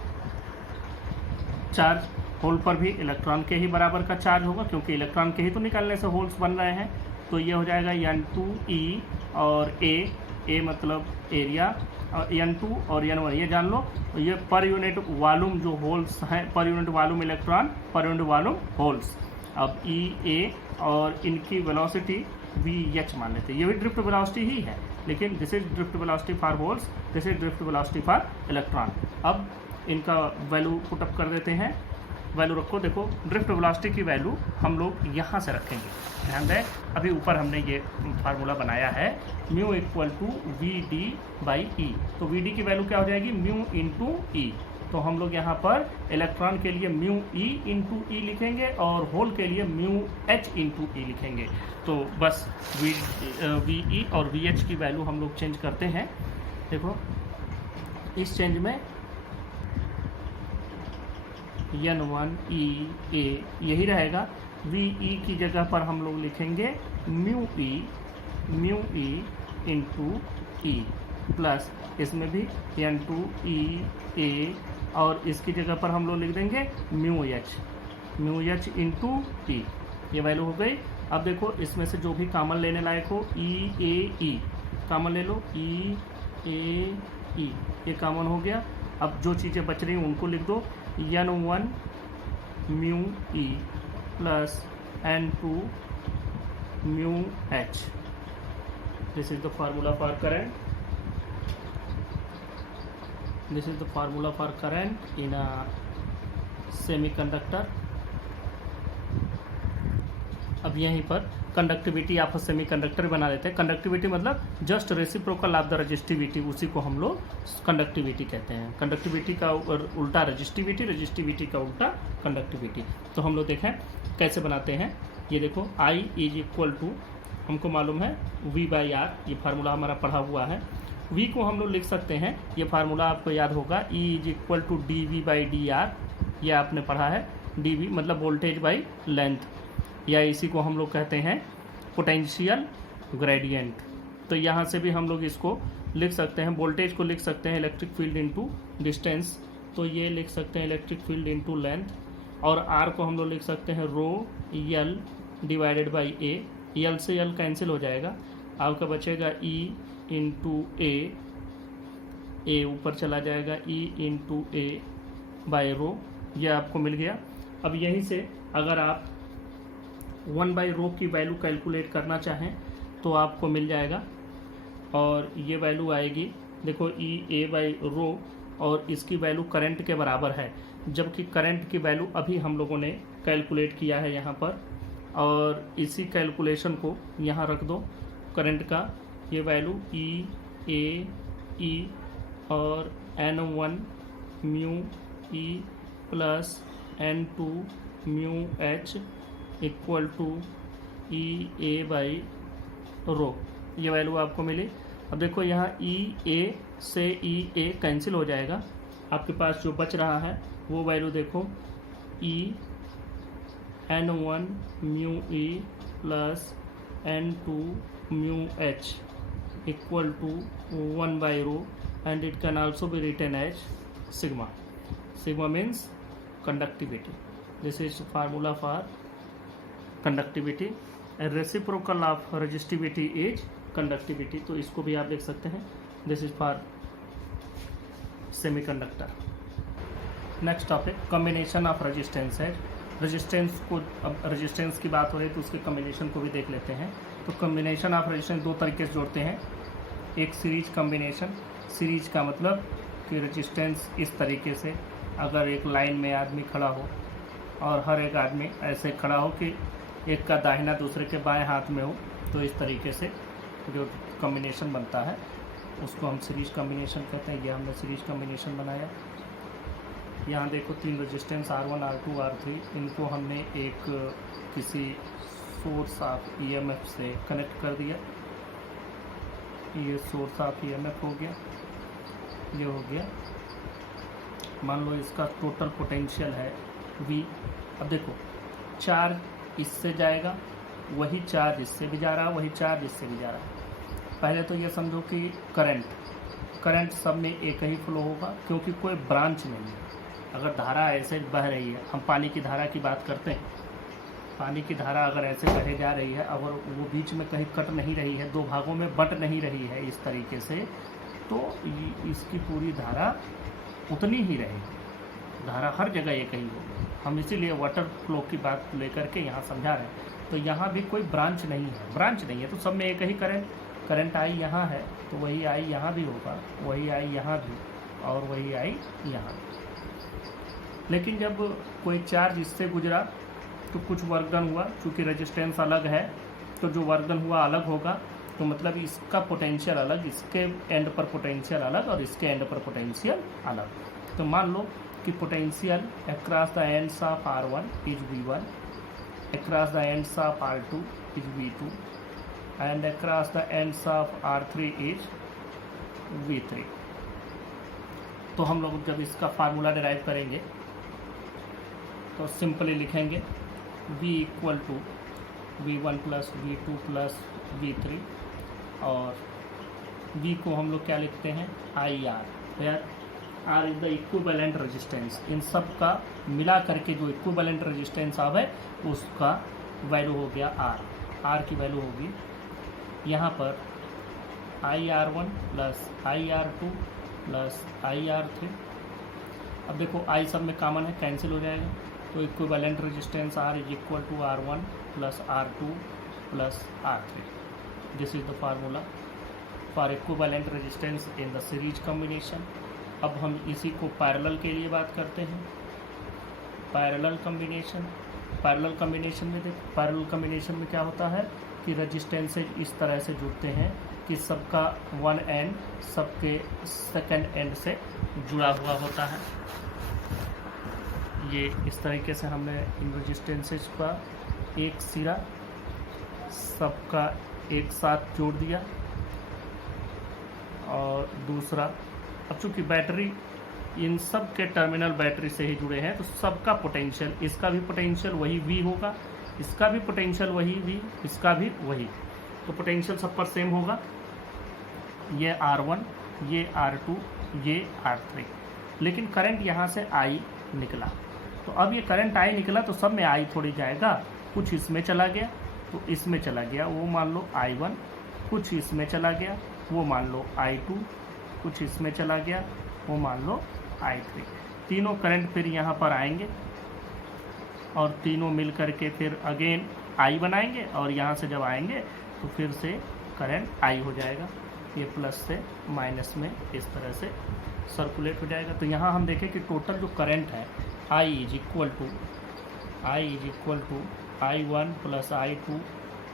चार्ज होल पर भी इलेक्ट्रॉन के ही बराबर का चार्ज होगा, क्योंकि इलेक्ट्रॉन के ही तो निकलने से होल्स बन रहे हैं। तो ये हो जाएगा N2E और A मतलब एरिया, और N2 और N1 ये जान लो। तो ये पर यूनिट वॉल्यूम जो होल्स हैं, पर यूनिट वॉल्यूम इलेक्ट्रॉन, पर यूनिट वॉल्यूम होल्स। अब EA और इनकी वेलोसिटी VH मान लेते हैं, ये भी ड्रिफ्ट वेलोसिटी ही है, लेकिन this is drift velocity for holes, this is drift velocity for electron. अब इनका वैल्यू पुटअप कर देते हैं। वैल्यू रखो, देखो ड्रिफ्ट वेलोसिटी की वैल्यू हम लोग यहाँ से रखेंगे। ध्यान दें, अभी ऊपर हमने ये फार्मूला बनाया है mu equal to V D by E. तो वी डी की वैल्यू क्या हो जाएगी, म्यू इंटू ई। तो हम लोग यहाँ पर इलेक्ट्रॉन के लिए म्यू ई इंटू ई लिखेंगे और होल के लिए म्यू एच इंटू ई लिखेंगे। तो बस वी ई और वी एच की वैल्यू हम लोग चेंज करते हैं। देखो इस चेंज में N1 E A यही रहेगा। वी ई की जगह पर हम लोग लिखेंगे mu E into E plus इसमें भी N2 E A और इसकी जगह पर हम लोग लिख देंगे म्यू एच इंटू ई। ये वैल्यू हो गई। अब देखो इसमें से जो भी कॉमन लेने लायक हो ई ए ई कॉमन ले लो, ई ए ई ये कॉमन हो गया। अब जो चीज़ें बच रही हैं उनको लिख दो, N1 mu E plus N2 mu H. This is the formula for current, this is the formula for current in a semiconductor. अब यहीं पर कंडक्टिविटी आप सेमीकंडक्टर बना देते हैं। कंडक्टिविटी मतलब just reciprocal of the resistivity, उसी को हम लोग कंडक्टिविटी कहते हैं। कंडक्टिविटी का उल्टा रजिस्टिविटी, रजिस्टिविटी का उल्टा कंडक्टिविटी। तो हम लोग देखें कैसे बनाते हैं। ये देखो I इज इक्वल टू, हमको मालूम है V बाई आर, ये फार्मूला हमारा पढ़ा हुआ है। V को हम लोग लिख सकते हैं, ये फार्मूला आपको याद होगा, E is equal to D V by D R, ये आपने पढ़ा है। डी वी मतलब वोल्टेज बाई लेंथ, या इसी को हम लोग कहते हैं पोटेंशियल ग्रेडियंट। तो यहाँ से भी हम लोग इसको लिख सकते हैं, वोल्टेज को लिख सकते हैं इलेक्ट्रिक फील्ड इनटू डिस्टेंस, तो ये लिख सकते हैं इलेक्ट्रिक फील्ड इनटू लेंथ। और आर को हम लोग लिख सकते हैं rho L divided by A, L से एल कैंसिल हो जाएगा, आपका बचेगा ई इंटू ए ऊपर चला जाएगा, ई इंटू ए बाई रो, यह आपको मिल गया। अब यहीं से अगर आप 1 बाई रो की वैल्यू कैलकुलेट करना चाहें तो आपको मिल जाएगा, और ये वैल्यू आएगी, देखो ई ए बाई रो, और इसकी वैल्यू करंट के बराबर है, जबकि करंट की वैल्यू अभी हम लोगों ने कैलकुलेट किया है यहाँ पर, और इसी कैलकुलेशन को यहाँ रख दो करंट का। ये वैल्यू ई ए ई और N1 mu E plus N2 mu H equal to E A by rho, ये वैल्यू आपको मिली। अब देखो यहाँ ई ए से ई ए कैंसिल हो जाएगा, आपके पास जो बच रहा है वो वैल्यू देखो, E N1 mu E plus N2 mu H equal to 1 by rho, and it can also be written as sigma. Sigma means conductivity. This is formula for conductivity. Reciprocal of resistivity is conductivity, तो इसको भी आप लिख सकते हैं, this is for semiconductor. Next topic combination of resistance है। रेजिस्टेंस को, अब रेजिस्टेंस की बात हो रही है तो उसके कॉम्बिनेशन को भी देख लेते हैं। तो कॉम्बिनेशन ऑफ रेजिस्टेंस दो तरीके से जोड़ते हैं, एक सीरीज कॉम्बिनेशन। सीरीज का मतलब कि रेजिस्टेंस इस तरीके से, अगर एक लाइन में आदमी खड़ा हो और हर एक आदमी ऐसे खड़ा हो कि एक का दाहिना दूसरे के बाएं हाथ में हो, तो इस तरीके से जो कॉम्बिनेशन बनता है उसको हम सीरीज कॉम्बिनेशन कहते हैं। ये हमने सीरीज कॉम्बिनेशन बनाया। यहाँ देखो 3 रेजिस्टेंस R1 R2 R3, इनको हमने एक किसी सोर्स ऑफ EMF से कनेक्ट कर दिया। ये सोर्स ऑफ EMF हो गया, ये हो गया। मान लो इसका टोटल पोटेंशियल है V। अब देखो चार्ज इससे जाएगा, वही चार्ज इससे भी जा रहा है, वही चार्ज इससे भी जा रहा है। पहले तो ये समझो कि करंट सब में एक ही फ्लो होगा, क्योंकि कोई ब्रांच नहीं है। अगर धारा ऐसे बह रही है, हम पानी की धारा की बात करते हैं, पानी की धारा अगर ऐसे बहे जा रही है, अगर वो बीच में कहीं कट नहीं रही है, दो भागों में बट नहीं रही है इस तरीके से, तो इसकी पूरी धारा उतनी ही रहेगी। धारा हर जगह एक ही होगी। हम इसीलिए वाटर फ्लो की बात लेकर के यहाँ समझा रहे हैं। तो यहाँ भी कोई ब्रांच नहीं है, ब्रांच नहीं है तो सब में एक ही करंट आई यहाँ है तो वही आई यहाँ भी होगा, वही आई यहाँ भी, और वही आई यहाँ भी। लेकिन जब कोई चार्ज इससे गुजरा तो कुछ वर्क डन हुआ, चूँकि रेजिस्टेंस अलग है तो जो वर्क डन हुआ अलग होगा, तो मतलब इसका पोटेंशियल अलग, इसके एंड पर पोटेंशियल अलग और इसके एंड पर पोटेंशियल अलग। तो मान लो कि potential across the ends of R1 is V1, across the ends of R2 is V2 and across the ends of R3 is V3। तो हम लोग जब इसका फार्मूला डिराइव करेंगे तो सिंपली लिखेंगे V equal to V1 plus V2 plus V3, और V को हम लोग क्या लिखते हैं IR, where R is the equivalent resistance. इन सब का मिला करके जो इक्विवेलेंट रेजिस्टेंस अब है उसका वैल्यू हो गया R की वैल्यू होगी यहाँ पर IR1 plus IR2 plus IR3। अब देखो I सब में कॉमन है, कैंसिल हो जाएगा, तो equivalent resistance R is equal to R1 plus R2 plus R3। This is the formula for equivalent resistance in the series combination. अब हम इसी को पैरेलल के लिए बात करते हैं। पैरेलल कॉम्बिनेशन में देखो, पैरेलल कॉम्बिनेशन में क्या होता है कि रेजिस्टेंसेज इस तरह से जुड़ते हैं कि सबका वन एंड सबके सेकंड एंड से जुड़ा हुआ होता है। ये इस तरीके से हमने इन रेजिस्टेंसेज का एक सिरा सबका एक साथ जोड़ दिया, और दूसरा, अब चूँकि बैटरी इन सब के टर्मिनल बैटरी से ही जुड़े हैं तो सबका पोटेंशियल, इसका भी पोटेंशियल वही V होगा, इसका भी पोटेंशियल वही V, इसका भी वही, तो पोटेंशियल सब पर सेम होगा। ये R1, ये R2, ये R3। लेकिन करंट यहाँ से I निकला, तो अब ये करंट I निकला तो सब में I थोड़ी जाएगा, कुछ इसमें चला गया तो इसमें चला गया, वो मान लो I1, कुछ इसमें चला गया वो मान लो I2, कुछ इसमें चला गया वो मान लो I3। तीनों करंट फिर यहाँ पर आएंगे और तीनों मिल करके फिर अगेन I बनाएंगे, और यहाँ से जब आएंगे तो फिर से करंट I हो जाएगा, ये प्लस से माइनस में इस तरह से सर्कुलेट हो जाएगा। तो यहाँ हम देखें कि टोटल जो करंट है I is equal to I1 plus I2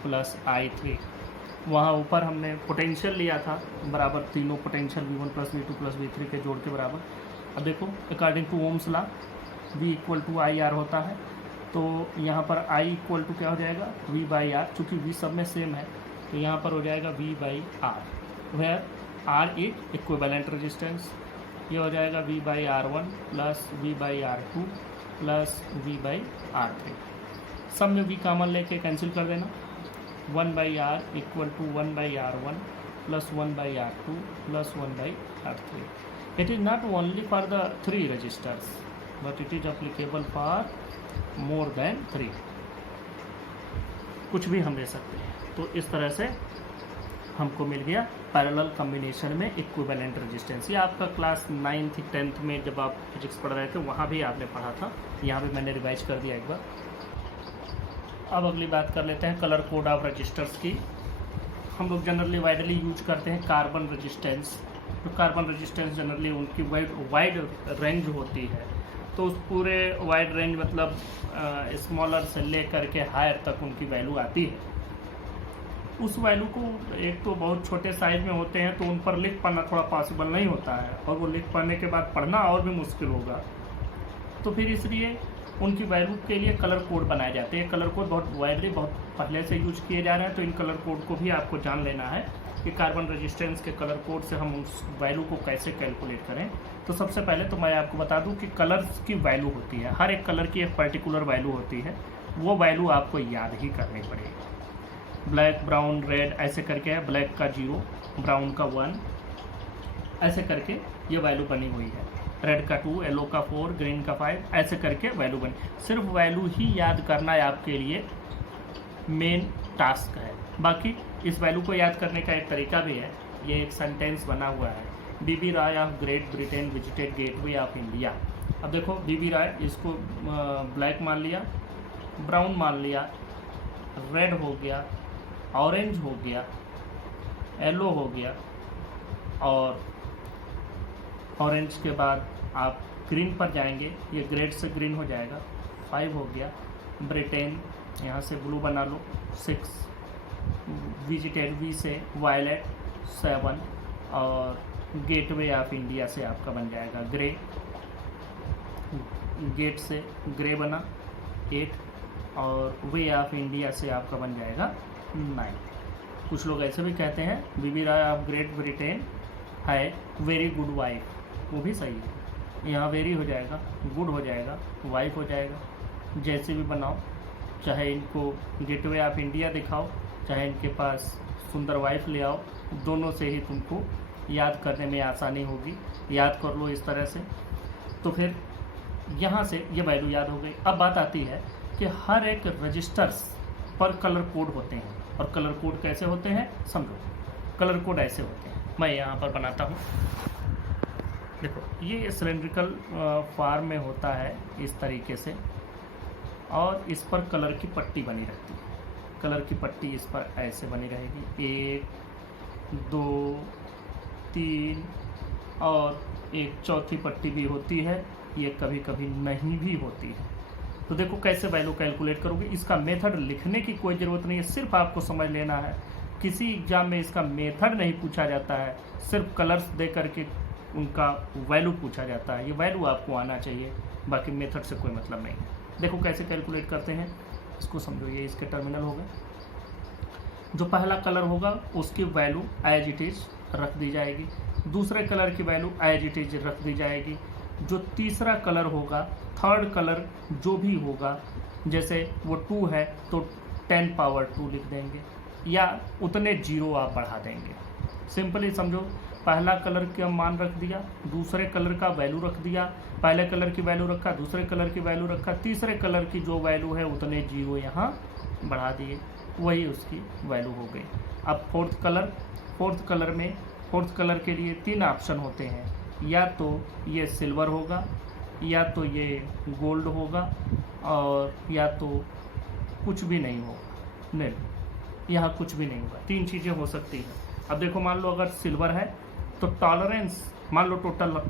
plus I3। वहाँ ऊपर हमने पोटेंशियल लिया था बराबर, तीनों potential V1 plus V2 plus V3 के जोड़ के बराबर। अब देखो according to Ohm's law V equal to IR होता है, तो यहाँ पर I इक्वल टू क्या हो जाएगा V बाई आर, चूँकि V सब में सेम है तो यहाँ पर हो जाएगा V by R, where R is equivalent resistance. ये हो जाएगा V by R1 plus V by R2 plus V by R3। सब में V कॉमन लेके कैंसिल कर देना, 1 by R equal to 1 by R1 plus 1 by R2 plus 1 by R3। It is not only for the 3 resistors but it is applicable for more than 3, कुछ भी हम ले सकते हैं। तो इस तरह से हमको मिल गया पैरेलल कॉम्बिनेशन में इक्विवेलेंट रेजिस्टेंस। ये आपका क्लास 9th 10th में जब आप फिजिक्स पढ़ रहे थे वहाँ भी आपने पढ़ा था, यहाँ भी मैंने रिवाइज कर दिया एक बार। अब अगली बात कर लेते हैं कलर कोड ऑफ रजिस्टर्स की। हम लोग जनरली वाइडली यूज करते हैं कार्बन रेजिस्टेंस। तो कार्बन रेजिस्टेंस जनरली उनकी वाइड रेंज होती है, तो उस पूरे वाइड रेंज मतलब स्मॉलर से ले करके हायर तक उनकी वैल्यू आती है। उस वैल्यू को एक तो बहुत छोटे साइज में होते हैं तो उन पर लिख पाना थोड़ा पॉसिबल नहीं होता है, और वो लिख पाने के बाद पढ़ना और भी मुश्किल होगा। तो फिर इसलिए उनकी वैल्यू के लिए कलर कोड बनाए जाते हैं। कलर कोड बहुत वाइडली बहुत पहले से यूज किए जा रहे हैं, तो इन कलर कोड को भी आपको जान लेना है कि कार्बन रेजिस्टेंस के कलर कोड से हम उस वैल्यू को कैसे कैलकुलेट करें। तो सबसे पहले तो मैं आपको बता दूं कि कलर्स की वैल्यू होती है, हर एक कलर की एक पर्टिकुलर वैल्यू होती है, वो वैल्यू आपको याद ही करनी पड़ेगी। ब्लैक, ब्राउन, रेड ऐसे करके है, ब्लैक का 0, ब्राउन का 1, ऐसे करके ये वैल्यू बनी हुई है। रेड का 2, येलो का 4, ग्रीन का 5, ऐसे करके वैल्यू बनी। सिर्फ वैल्यू ही याद करना आपके लिए मेन टास्क है। बाकी इस वैल्यू को याद करने का एक तरीका भी है, ये एक सेंटेंस बना हुआ है, B B Roy of Great Britain visited Gateway of India. अब देखो बीबी राय, इसको ब्लैक मान लिया, ब्राउन मान लिया, रेड हो गया, ऑरेंज हो गया, येलो हो गया, और ऑरेंज के बाद आप ग्रीन पर जाएंगे, ये ग्रेड से ग्रीन हो जाएगा, 5 हो गया। ब्रिटेन, यहाँ से ब्लू बना लो, 6। विजिटेड, वी से वायलेट, 7। और गेटवे ऑफ इंडिया से आपका बन जाएगा ग्रे, गेट से ग्रे बना 8। और वे ऑफ इंडिया से आपका बन जाएगा 9। कुछ लोग ऐसे भी कहते हैं बीबी राय ऑफ ग्रेट ब्रिटेन है वेरी गुड वाइफ, वो भी सही है। यहाँ वेरी हो जाएगा, गुड हो जाएगा, वाइफ हो जाएगा। जैसे भी बनाओ, चाहे इनको गेटवे ऑफ इंडिया दिखाओ, चाहे इनके पास सुंदर वाइफ ले आओ, दोनों से ही तुमको याद करने में आसानी होगी। याद कर लो इस तरह से। तो फिर यहाँ से ये वैल्यू याद हो गई। अब बात आती है कि हर एक रजिस्टर्स पर कलर कोड होते हैं, और कलर कोड कैसे होते हैं समझो। कलर कोड ऐसे होते हैं, मैं यहाँ पर बनाता हूँ। देखो, ये सिलेंड्रिकल फॉर्म में होता है इस तरीके से, और इस पर कलर की पट्टी बनी रहती है। कलर की पट्टी इस पर ऐसे बनी रहेगी, 1 2 3, और एक चौथी पट्टी भी होती है, ये कभी कभी नहीं भी होती है। तो देखो कैसे वैल्यू कैलकुलेट करोगे। इसका मेथड लिखने की कोई ज़रूरत नहीं है, सिर्फ आपको समझ लेना है। किसी एग्जाम में इसका मेथड नहीं पूछा जाता है, सिर्फ कलर्स दे करके उनका वैल्यू पूछा जाता है। ये वैल्यू आपको आना चाहिए, बाकी मेथड से कोई मतलब नहीं है। देखो कैसे कैलकुलेट करते हैं, इसको समझो। ये इसके टर्मिनल हो गए। जो पहला कलर होगा उसकी वैल्यू एज इट इज रख दी जाएगी, दूसरे कलर की वैल्यू एज इट इज रख दी जाएगी। जो तीसरा कलर होगा, थर्ड कलर जो भी होगा, जैसे वो 2 है तो 10 पावर 2 लिख देंगे, या उतने 0 आप बढ़ा देंगे। सिंपली समझो, पहला कलर का मान रख दिया, दूसरे कलर का वैल्यू रख दिया, पहले कलर की वैल्यू रखा, दूसरे कलर की वैल्यू रखा, तीसरे कलर की जो वैल्यू है उतने 0 यहाँ बढ़ा दिए, वही उसकी वैल्यू हो गई। अब फोर्थ कलर के लिए 3 ऑप्शन होते हैं, या तो ये सिल्वर होगा, या तो ये गोल्ड होगा, और या तो कुछ भी नहीं होगा। नहीं, यहाँ कुछ भी नहीं होगा, 3 चीज़ें हो सकती हैं। अब देखो, मान लो अगर सिल्वर है तो टॉलरेंस, मान लो टोटल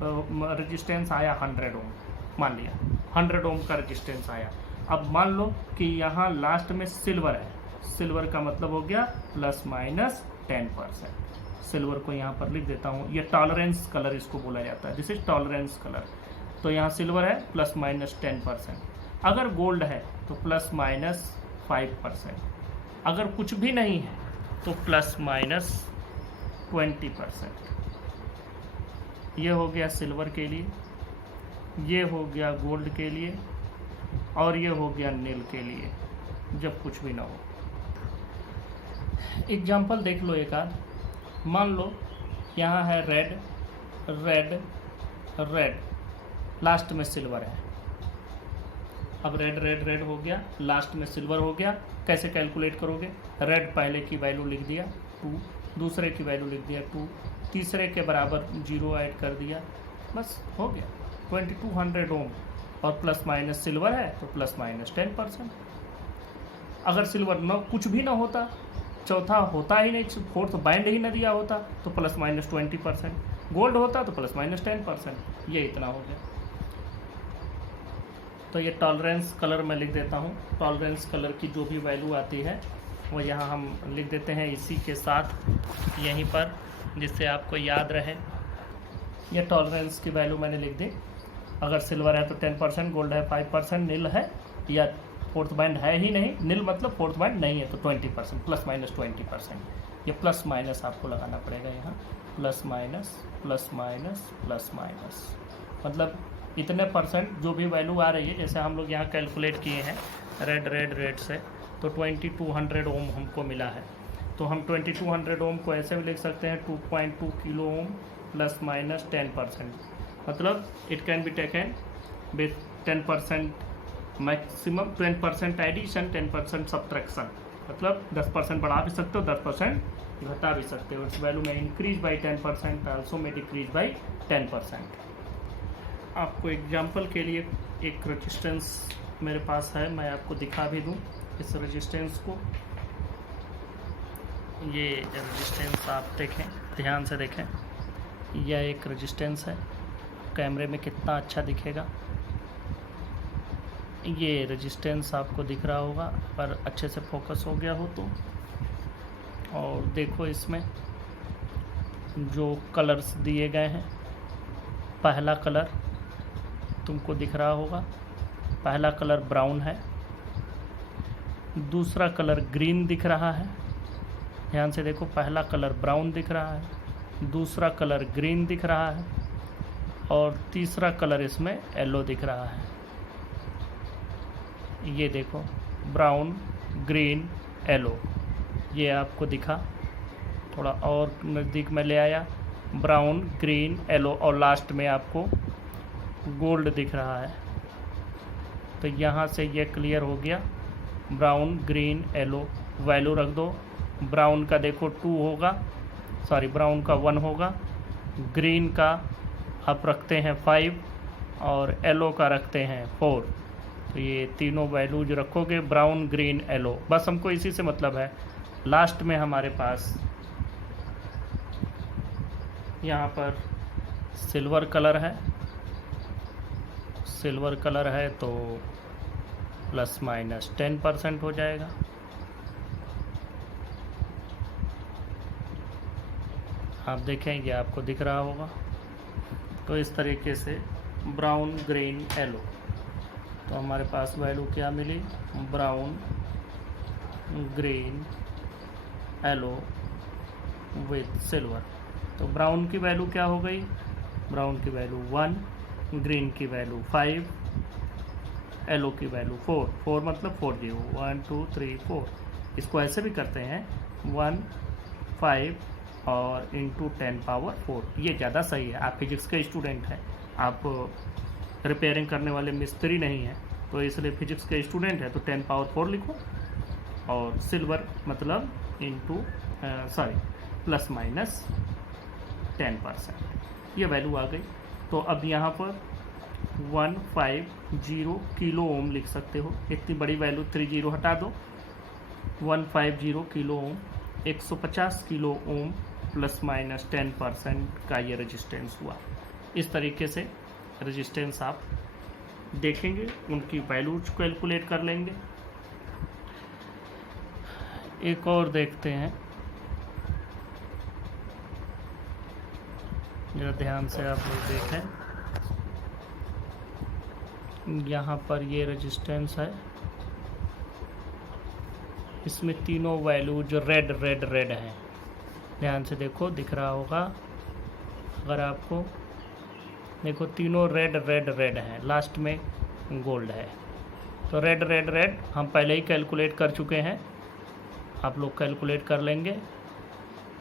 रेजिस्टेंस आया 100 ओम, मान लिया 100 ओम का रेजिस्टेंस आया। अब मान लो कि यहाँ लास्ट में सिल्वर है, सिल्वर का मतलब हो गया ±10%। सिल्वर को यहाँ पर लिख देता हूँ, ये टॉलरेंस कलर इसको बोला जाता है, दिस इज टॉलरेंस कलर। तो यहाँ सिल्वर है ±10%। अगर गोल्ड है तो ±5%। अगर कुछ भी नहीं है तो ±20%। ये हो गया सिल्वर के लिए, ये हो गया गोल्ड के लिए, और ये हो गया नील के लिए, जब कुछ भी ना हो। एग्जाम्पल देख लो एक आध। मान लो यहाँ है रेड रेड रेड, लास्ट में सिल्वर है। अब रेड रेड रेड हो गया, लास्ट में सिल्वर हो गया। कैसे कैलकुलेट करोगे? रेड पहले की वैल्यू लिख दिया 2, दूसरे की वैल्यू लिख दिया 2, तीसरे के बराबर 0 ऐड कर दिया, बस हो गया 2200 ओम। और प्लस माइनस सिल्वर है तो ±10%। अगर सिल्वर न कुछ भी ना होता, चौथा होता ही नहीं, फोर्थ बैंड ही न दिया होता, तो ±20%। गोल्ड होता तो ±10%। ये इतना हो गया। तो ये टॉलरेंस कलर मैं लिख देता हूँ। टॉलरेंस कलर की जो भी वैल्यू आती है वो यहाँ हम लिख देते हैं इसी के साथ यहीं पर, जिससे आपको याद रहे। ये टॉलरेंस की वैल्यू मैंने लिख दी। अगर सिल्वर है तो 10%, गोल्ड है 5%, नील है या फोर्थ बैंड है ही नहीं, नील मतलब फोर्थ बैंड नहीं है तो 20%, ±20%। ये प्लस माइनस आपको लगाना पड़ेगा यहाँ, plus minus plus minus plus minus, मतलब इतने परसेंट जो भी वैल्यू आ रही है। जैसे हम लोग यहाँ कैलकुलेट किए हैं रेड रेड रेड से, तो 2200 ओम हमको मिला है। तो हम 2200 ओम को ऐसे भी लिख सकते हैं 2.2 किलो ओम ±10%, मतलब it can be taken with 10% maximum, 10% addition 10% subtraction, मतलब 10% बढ़ा भी सकते हो, 10% घटा भी सकते हो। इस वैल्यू में इंक्रीज बाई 10%, आल्सो में डिक्रीज बाई 10%। आपको एग्जांपल के लिए एक रेजिस्टेंस मेरे पास है, मैं आपको दिखा भी दूं इस रेजिस्टेंस को। ये रेजिस्टेंस आप देखें, ध्यान से देखें, यह एक रेजिस्टेंस है। कैमरे में कितना अच्छा दिखेगा। ये रेजिस्टेंस आपको दिख रहा होगा पर अच्छे से फोकस हो गया हो तो। और देखो इसमें जो कलर्स दिए गए हैं, पहला कलर तुमको दिख रहा होगा, पहला कलर ब्राउन है, दूसरा कलर ग्रीन दिख रहा है। ध्यान से देखो, पहला कलर ब्राउन दिख रहा है, दूसरा कलर ग्रीन दिख रहा है और तीसरा कलर इसमें येलो दिख रहा है। ये देखो, ब्राउन, ग्रीन, येलो, ये आपको दिखा। थोड़ा और नज़दीक में ले आया, ब्राउन, ग्रीन, येलो और लास्ट में आपको गोल्ड दिख रहा है। तो यहाँ से ये क्लियर हो गया, ब्राउन, ग्रीन, येलो। वैल्यू रख दो। ब्राउन का देखो 2 होगा, सॉरी ब्राउन का 1 होगा, ग्रीन का आप रखते हैं 5 और येलो का रखते हैं 4। तो ये तीनों वैल्यूज रखोगे, ब्राउन, ग्रीन, येलो। बस हमको इसी से मतलब है। लास्ट में हमारे पास यहाँ पर सिल्वर कलर है, सिल्वर कलर है तो ±10% हो जाएगा। आप देखें, ये आपको दिख रहा होगा। तो इस तरीके से ब्राउन, ग्रीन, येलो। तो हमारे पास वैल्यू क्या मिली, brown, green, yellow with silver. तो ब्राउन की वैल्यू क्या हो गई, ब्राउन की वैल्यू 1, ग्रीन की वैल्यू 5, येलो की वैल्यू 4। 4 मतलब 4 0, 1 2 3 4। इसको ऐसे भी करते हैं 1 5 और इंटू 10 पावर 4। ये ज़्यादा सही है। आप फिजिक्स के स्टूडेंट हैं, आप रिपेयरिंग करने वाले मिस्त्री नहीं हैं, तो इसलिए फिजिक्स के स्टूडेंट हैं तो 10 पावर 4 लिखो। और सिल्वर मतलब इंटू ±10%। ये वैल्यू आ गई। तो अब यहाँ पर 150 किलो ओम लिख सकते हो। इतनी बड़ी वैल्यू 30 हटा दो। 150 किलो ओम, 150 किलो ओम ±10% का ये रेजिस्टेंस हुआ। इस तरीके से रेजिस्टेंस आप देखेंगे, उनकी वैल्यूज कैलकुलेट कर लेंगे। एक और देखते हैं, जरा ध्यान से आप लोग देखें। यहाँ पर ये रेजिस्टेंस है, इसमें तीनों वैल्यू जो रेड रेड रेड हैं, ध्यान से देखो, दिख रहा होगा अगर आपको। देखो तीनों रेड रेड रेड हैं, लास्ट में गोल्ड है। तो रेड रेड रेड हम पहले ही कैलकुलेट कर चुके हैं, आप लोग कैलकुलेट कर लेंगे।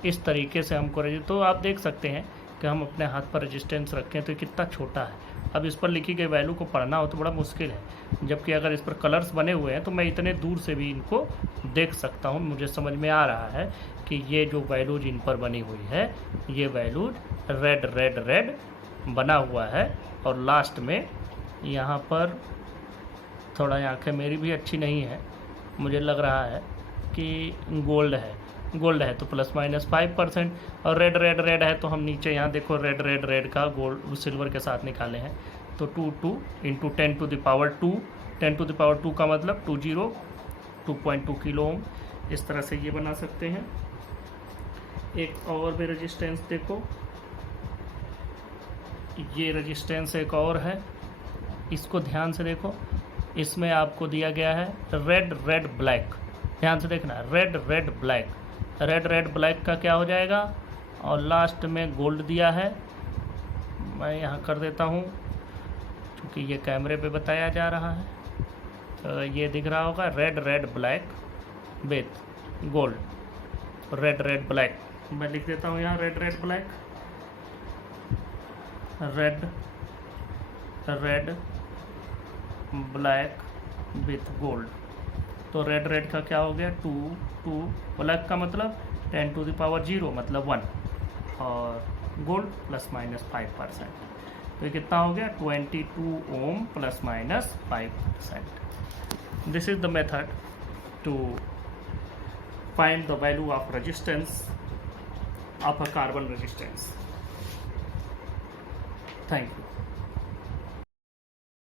इस तरीके से हमको तो आप देख सकते हैं कि हम अपने हाथ पर रेजिस्टेंस रखें तो कितना छोटा है। अब इस पर लिखी गई वैल्यू को पढ़ना हो तो बड़ा मुश्किल है, जबकि अगर इस पर कलर्स बने हुए हैं तो मैं इतने दूर से भी इनको देख सकता हूँ। मुझे समझ में आ रहा है कि ये जो वैल्यूज इन पर बनी हुई है, ये वैल्यूज रेड रेड रेड बना हुआ है। और लास्ट में यहाँ पर थोड़ा आँखें मेरी भी अच्छी नहीं है, मुझे लग रहा है कि गोल्ड है, गोल्ड है तो ±5%। और रेड रेड रेड है तो हम नीचे यहाँ देखो रेड रेड रेड का गोल्ड सिल्वर के साथ निकाले हैं। तो 2 into 10 to the power 2, 10 to the power 2 का मतलब 2.2 किलो ओम। इस तरह से ये बना सकते हैं। एक और भी रेजिस्टेंस देखो, ये रेजिस्टेंस एक और है, इसको ध्यान से देखो। इसमें आपको दिया गया है रेड रेड ब्लैक, ध्यान से देखना, red red black. Red red black का क्या हो जाएगा, और लास्ट में गोल्ड दिया है। मैं यहाँ कर देता हूँ क्योंकि ये कैमरे पे बताया जा रहा है। तो ये दिख रहा होगा red red black with gold, red red black. मैं लिख देता हूँ यहाँ red red black, red red black with gold. तो रेड रेड का क्या हो गया 2, ब्लैक का मतलब 10 टू द पावर 0 मतलब 1, और गोल्ड ±5%। तो ये कितना हो गया 22 ohm ±5%। This is the method to find the value of resistance of a carbon resistance. Thank you.